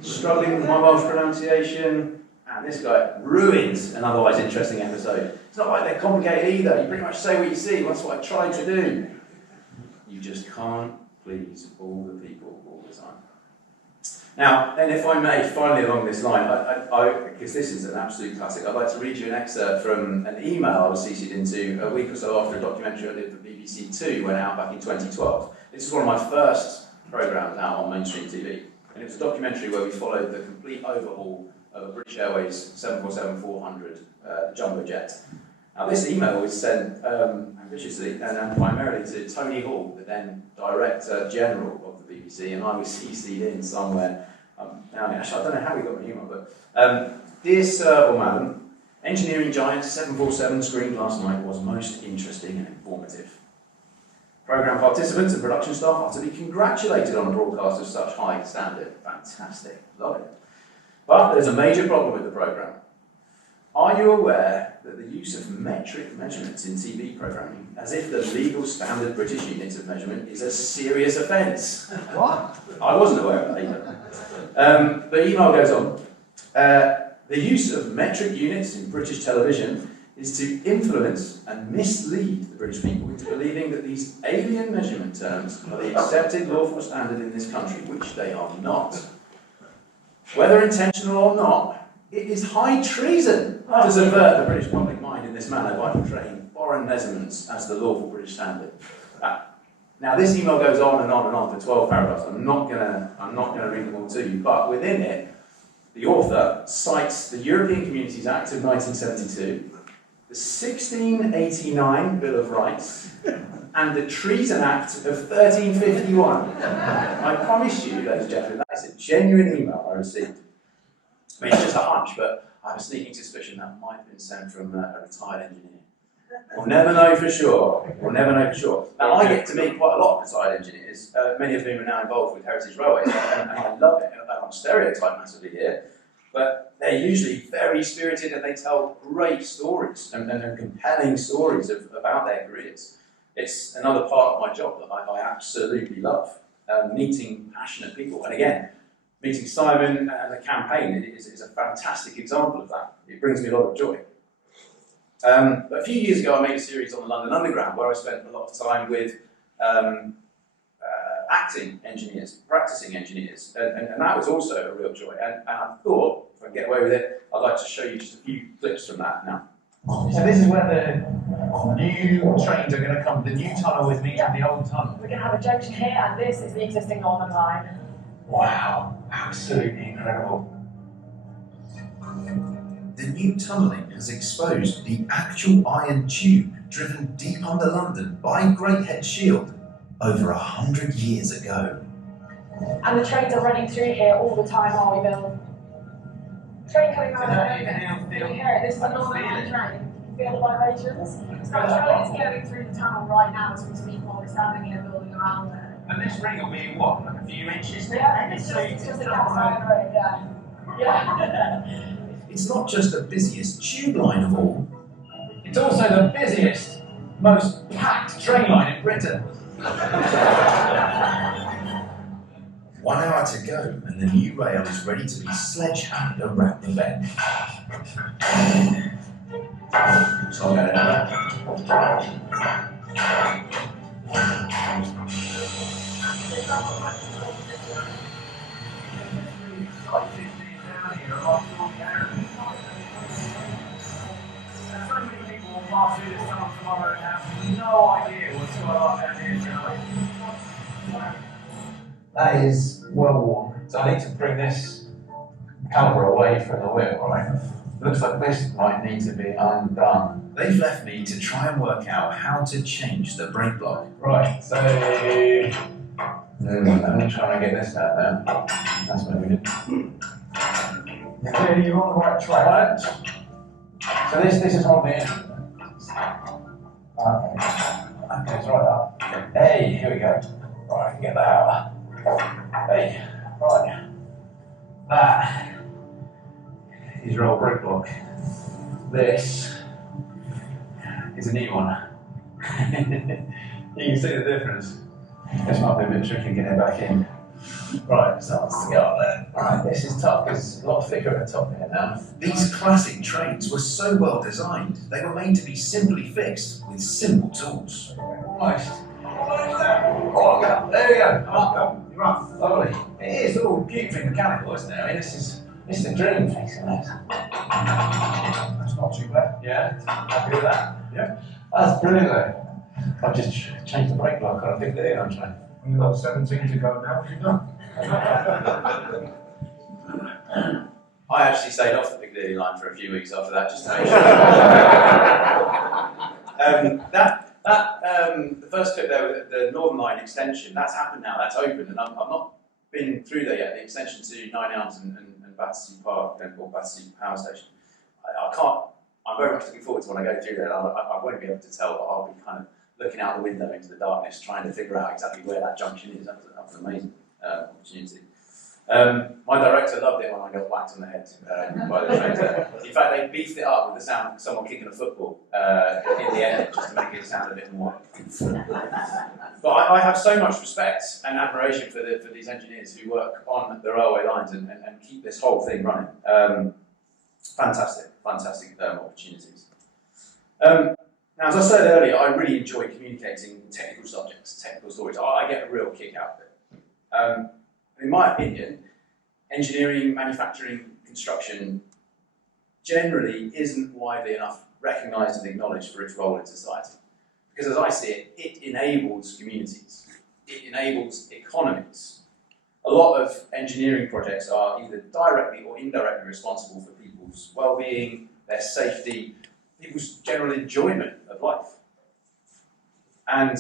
struggling with my Welsh pronunciation, and this guy ruins an otherwise interesting episode. It's not like they're complicated either. You pretty much say what you see. That's what I tried to do. You just can't please all the people all the time. Now, and if I may, finally along this line, because this is an absolute classic, I'd like to read you an excerpt from an email I was CC'd into a week or so after a documentary I did for BBC Two went out back in 2012. This is one of my first programmes out on mainstream TV. And it was a documentary where we followed the complete overhaul of a British Airways 747-400 jumbo jet. Now, this email was sent ambitiously and primarily to Tony Hall, the then Director General of the BBC, and I was CC'd in somewhere. Actually, I don't know how we got my email, but Dear Sir or Madam, Engineering Giant 747 screened last night was most interesting and informative. Programme participants and production staff are to be congratulated on a broadcast of such high standard. Fantastic, love it. But there's a major problem with the programme. Are you aware that the use of metric measurements in TV programming, as if the legal standard British unit of measurement, is a serious offence? What? I wasn't aware of that either. The email goes on. The use of metric units in British television is to influence and mislead the British people into believing that these alien measurement terms are the accepted lawful standard in this country, which they are not. Whether intentional or not, it is high treason to subvert the British public mind in this manner by portraying foreign measurements as the lawful British standard. Now, this email goes on and on and on for 12 paragraphs. I'm not gonna read them all to you, but within it, the author cites the European Communities Act of 1972, the 1689 Bill of Rights, and the Treason Act of 1351. I promise you, ladies and gentlemen, that is a genuine email I received. I mean, it's just a hunch, but I have a sneaking suspicion that might have been sent from a retired engineer. We'll never know for sure. We'll never know for sure. Now, I get to meet quite a lot of retired engineers, many of whom are now involved with Heritage Railways, and I love it. I don't stereotype massively here, but they're usually very spirited and they tell great stories and compelling stories about their careers. It's another part of my job that I absolutely love, meeting passionate people. And again, meeting Simon and the campaign is a fantastic example of that. It brings me a lot of joy. But a few years ago, I made a series on the London Underground where I spent a lot of time with acting engineers, practicing engineers, and that was also a real joy. And I thought, if I can get away with it, I'd like to show you just a few clips from that now. So this is where the new trains are going to come. The new tunnel is meeting the old tunnel. We're going to have a junction here, and this is the existing Northern Line. Wow, absolutely incredible. The new tunnelling has exposed the actual iron tube driven deep under London by Great Head Shield over 100 years ago. And the trains are running through here all the time while we build. Train coming out of nowhere. Can you hear it? This is a Northern Line train. Feel the vibrations? That train is going through the tunnel right now as we speak while we're standing here building around there. And this ring will be what, like a few inches thick? Yeah, it's just a gas road, yeah. Yeah. It's not just the busiest tube line of all. It's also the busiest most packed train line in Britain. 1 hour to go, and the new rail is ready to be sledgehammered around the bend. So I'm going to So many people will pass through this tunnel tomorrow and have no idea what's going on down here tonight. That is well worn. So I need to bring this cover away from the wheel, right? Looks like this might need to be undone. They've left me to try and work out how to change the brake block. Right, so let me try and get this out there. That's what we did. Yeah, you're on the right track. Right. So this is on the end. Okay, it's right up. Hey, here we go. Right, I can get that out. Hey, right. That is your old brake block. This is a new one. You can see the difference. This might be a bit tricky getting it back in. Right, starts to go up there. Right, this is tough because it's a lot thicker at the top here now. These classic trains were so well designed, they were made to be simply fixed with simple tools. Almost. Oh, there we go. Up. You're up. Lovely. It is all beautifully mechanical, isn't it? I mean, this is a dream fixing this. That's not too bad. Yeah. Happy with that? Yeah. That's brilliant though. I've just changed the brake block on a big day, aren't I? You've got 17 to go now, you've done. I actually stayed off the Piccadilly line for a few weeks after that, just to make sure. The first clip there with the Northern Line extension, that's happened now, that's open, and I've not been through there yet, the extension to Nine Elms and Battersea Park, or Battersea Power Station. I'm very much looking forward to when I go through there. I won't be able to tell, but I'll be kind of looking out the window into the darkness, trying to figure out exactly where that junction is. That was an amazing opportunity. My director loved it when I got whacked on the head by the train. In fact, they beefed it up with the sound of someone kicking a football in the end, just to make it sound a bit more. But I have so much respect and admiration for these engineers who work on the railway lines and keep this whole thing running. Fantastic opportunities. Now, as I said earlier, I really enjoy communicating technical subjects, technical stories. I get a real kick out of it. In my opinion, engineering, manufacturing, construction generally isn't widely enough recognised and acknowledged for its role in society. Because as I see it, it enables communities, it enables economies. A lot of engineering projects are either directly or indirectly responsible for people's well-being, their safety, people's general enjoyment of life. And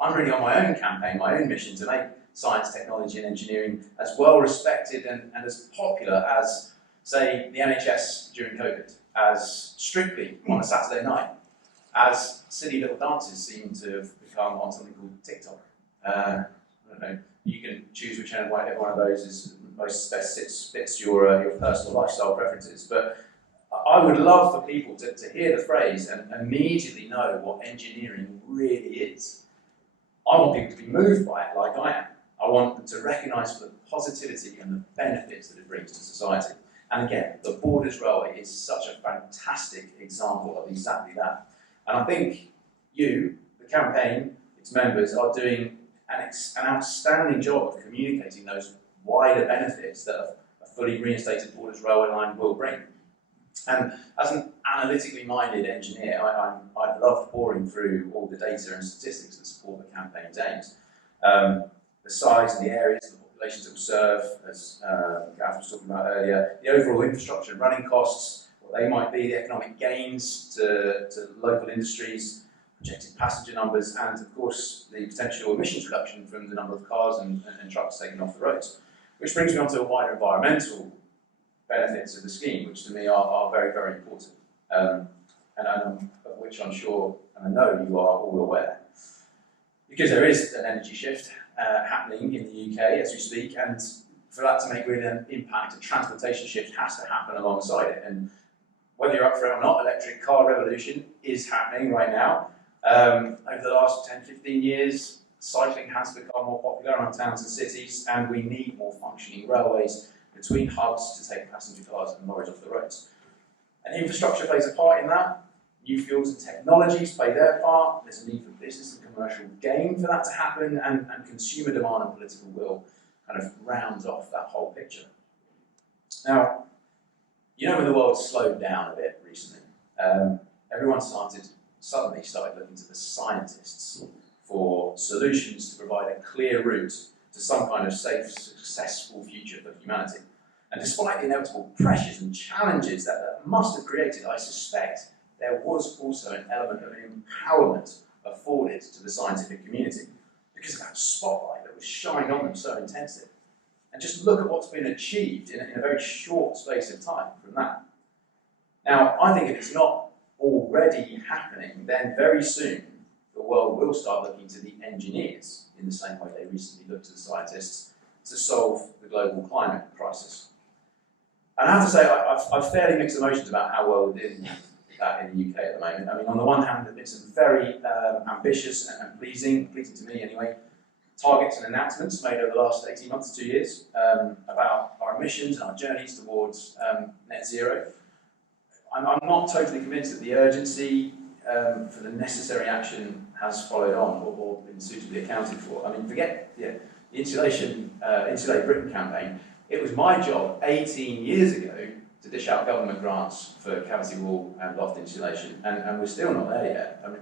I'm really on my own campaign, my own mission to make science, technology and engineering as well respected and as popular as, say, the NHS during COVID, as Strictly on a Saturday night, as silly little dances seem to have become on something called TikTok. I don't know, you can choose which one of those is most best fits your personal lifestyle preferences, but I would love for people to hear the phrase and immediately know what engineering really is. I want people to be moved by it like I am. I want them to recognise the positivity and the benefits that it brings to society. And again, the Borders Railway is such a fantastic example of exactly that. And I think you, the campaign, its members, are doing an outstanding job of communicating those wider benefits that a fully reinstated Borders Railway line will bring. And as an analytically minded engineer, I've loved pouring through all the data and statistics that support the campaign's aims. The size and the areas, the populations it will serve, as Gav was talking about earlier, the overall infrastructure and running costs, what they might be, the economic gains to local industries, projected passenger numbers, and of course the potential emissions reduction from the number of cars and trucks taken off the roads. Which brings me on to a wider environmental benefits of the scheme, which to me are very, very important, and of which I'm sure and I know you are all aware. Because there is an energy shift happening in the UK as we speak, and for that to make really an impact, a transportation shift has to happen alongside it. And whether you're up for it or not, electric car revolution is happening right now. Over the last 10, 15 years, cycling has become more popular around towns and cities, and we need more functioning railways between hubs to take passenger cars and lorries off the roads. And infrastructure plays a part in that. New fuels and technologies play their part. There's a need for business and commercial gain for that to happen, and consumer demand and political will kind of rounds off that whole picture. Now, you know when the world slowed down a bit recently, everyone suddenly started looking to the scientists for solutions to provide a clear route to some kind of safe, successful future for humanity. And despite the inevitable pressures and challenges that must have created, I suspect there was also an element of empowerment afforded to the scientific community because of that spotlight that was shined on them so intensely. And just look at what's been achieved in a very short space of time from that. Now, I think if it's not already happening, then very soon the world will start looking to the engineers in the same way they recently looked to the scientists to solve the global climate crisis. And I have to say, I've fairly mixed emotions about how well we're doing that in the UK at the moment. I mean, on the one hand, there's been some very ambitious and pleasing to me anyway, targets and announcements made over the last 18 months, 2 years, about our emissions and our journeys towards net zero. I'm not totally convinced that the urgency for the necessary action has followed on or been suitably accounted for. I mean, forget the Insulate Britain campaign. It was my job 18 years ago to dish out government grants for cavity wall and loft insulation, and we're still not there yet. I mean,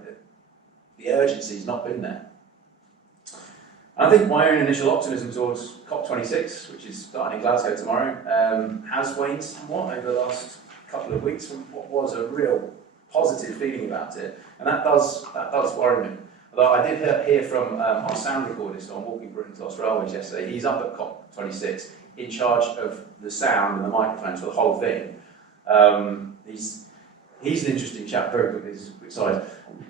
the urgency's not been there. And I think my own initial optimism towards COP26, which is starting in Glasgow tomorrow, has waned somewhat over the last couple of weeks from what was a real positive feeling about it, and that does worry me. Although I did hear from our sound recordist on Walking Britain to Railways yesterday. He's up at COP26 in charge of the sound and the microphones for the whole thing. He's an interesting chap, very quickly, sorry.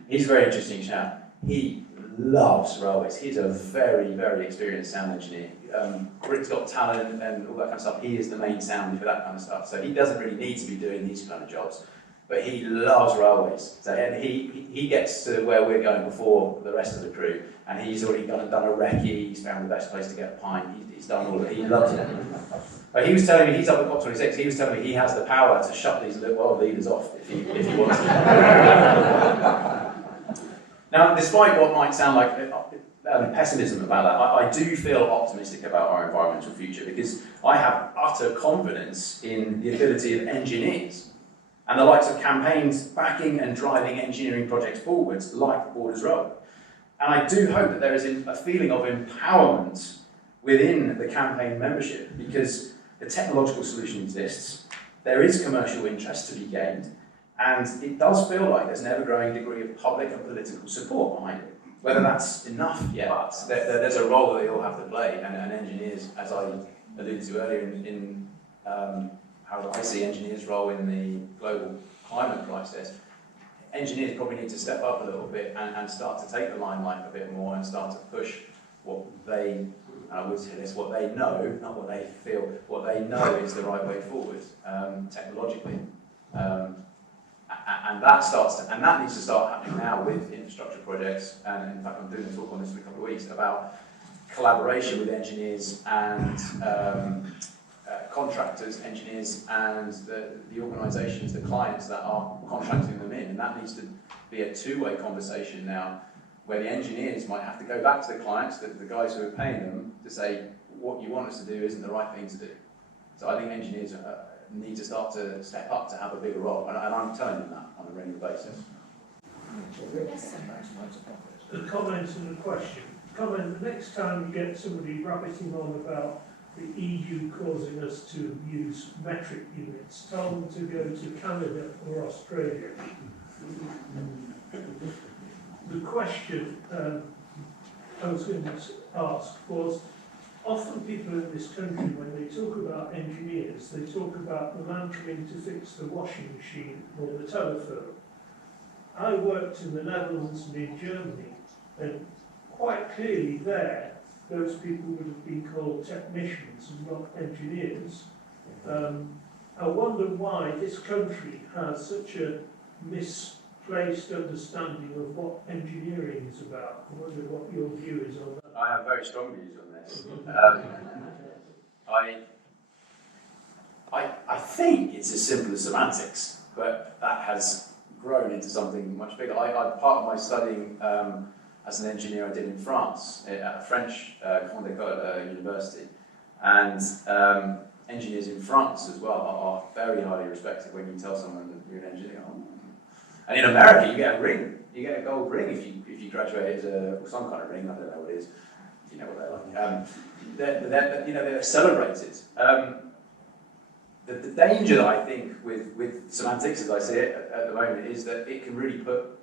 He's a very interesting chap. He loves railways. He's a very, very experienced sound engineer. Britain's Got Talent and all that kind of stuff. He is the main sounder for that kind of stuff. So he doesn't really need to be doing these kind of jobs. But he loves railways. So, and he gets to where we're going before the rest of the crew. And he's already done a recce. He's found the best place to get a pint. He's done all of it. He loves it. But he was telling me, he's up at COP26, he was telling me he has the power to shut these little world leaders off if he wants to. Now, despite what might sound like pessimism about that, I do feel optimistic about our environmental future because I have utter confidence in the ability of engineers and the likes of campaigns backing and driving engineering projects forwards, like Borders Road. And I do hope that there is a feeling of empowerment within the campaign membership because the technological solution exists, there is commercial interest to be gained, and it does feel like there's an ever-growing degree of public and political support behind it. Whether that's enough yet, there's a role that they all have to play, and engineers, as I alluded to earlier in how I see engineers' role in the global climate crisis, engineers probably need to step up a little bit and start to take the limelight a bit more and start to push what they, I would say this, what they know, not what they feel, what they know is the right way forward technologically. And that needs to start happening now with infrastructure projects, and in fact I'm doing a talk on this in a couple of weeks about collaboration with engineers and contractors, engineers and the organisations, the clients that are contracting them in, and that needs to be a two-way conversation now where the engineers might have to go back to the clients, the guys who are paying them, to say what you want us to do isn't the right thing to do. So I think engineers need to start to step up to have a bigger role, and I'm telling them that on a regular basis. A comment and a question. Comment, the next time you get somebody rabbiting on about the EU causing us to use metric units, tell them to go to Canada or Australia. The question I was going to ask was, often people in this country, when they talk about engineers, they talk about the man coming to fix the washing machine or the telephone. I worked in the Netherlands and in Germany, and quite clearly there, those people would have been called technicians and not engineers. I wonder why this country has such a misplaced understanding of what engineering is about. I wonder what your view is on that. I have very strong views on this. I think it's as simple as semantics, but that has grown into something much bigger. Part of my studying as an engineer I did in France, at a French university, and engineers in France as well are very highly respected when you tell someone that you're an engineer. And in America, you get a ring. You get a gold ring if you graduate or some kind of ring. I don't know what it is. You know what they're like. They're celebrated. The danger that I think with semantics, as I see it at the moment, is that it can really put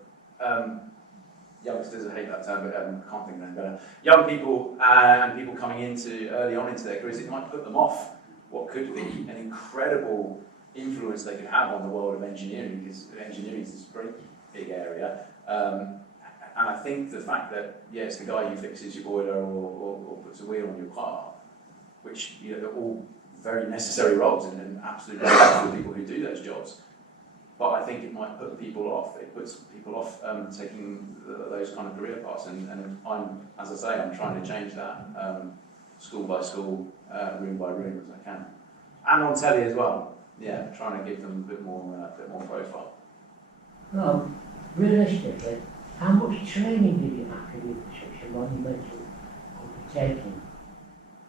youngsters, I hate that term, but I can't think of anything better. Young people and people coming early on into their careers, it might put them off what could be an incredible influence they could have on the world of engineering, because engineering is this very big area. And I think the fact that, it's the guy who fixes your boiler or puts a wheel on your car, which they're all very necessary roles and absolutely respectful people who do those jobs. But I think it might put people off. It puts people off taking those kind of career paths. And I'm, as I say, I'm trying to change that school by school, room by room as I can. And on telly as well. Yeah, trying to give them a bit more profile. Well, realistically, how much training did you have to do for such a monumental undertaking?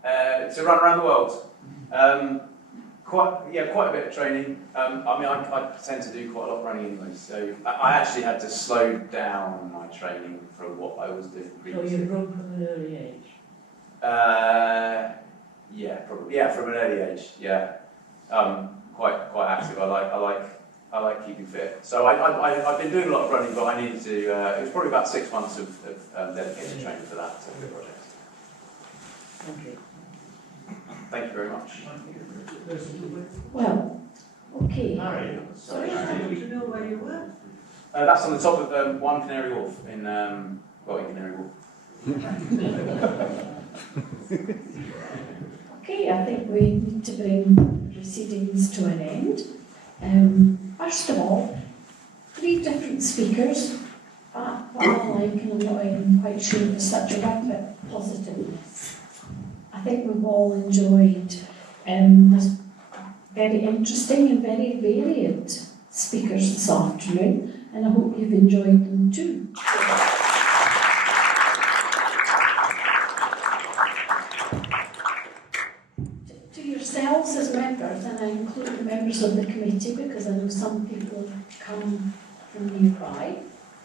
To run around the world. Quite a bit of training. I tend to do quite a lot of running anyway, so I actually had to slow down my training from what I was doing previously. So you run from an early age? Probably. Yeah, from an early age. Yeah, quite active. I like keeping fit. So I've been doing a lot of running, but I needed to. It was probably about 6 months of dedicated training for that particular project. Thank you. Thank you very much. Well, okay. Marion. Sorry, I wanted to know where you were. That's on the top of One Canary Wharf in Canary Wharf. Okay, I think we need to bring proceedings to an end. First of all, 3 different speakers, what I like, and I'm not even quite sure if there's such a word, but positiveness. I think we've all enjoyed this very interesting and very varied speakers this afternoon, and I hope you've enjoyed them too. To yourselves as members, and I include the members of the committee because I know some people come from nearby,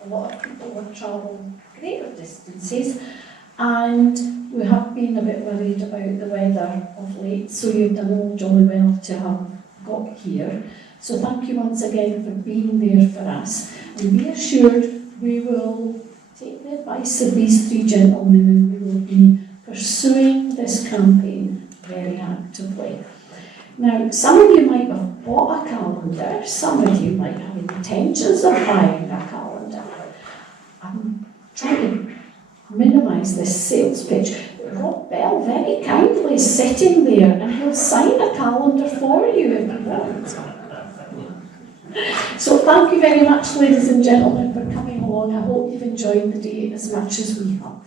a lot of people have travelled greater distances, and we have been a bit worried about the weather of late, so you've done all jolly well to have got here. So thank you once again for being there for us, and be assured we will take the advice of these 3 gentlemen and we will be pursuing this campaign very actively. Now, some of you might have bought a calendar, some of you might have intentions of buying a calendar. I'm trying to minimise this sales pitch. Rob Bell very kindly is sitting there and he'll sign a calendar for you if you want. So thank you very much, ladies and gentlemen, for coming along. I hope you've enjoyed the day as much as we have.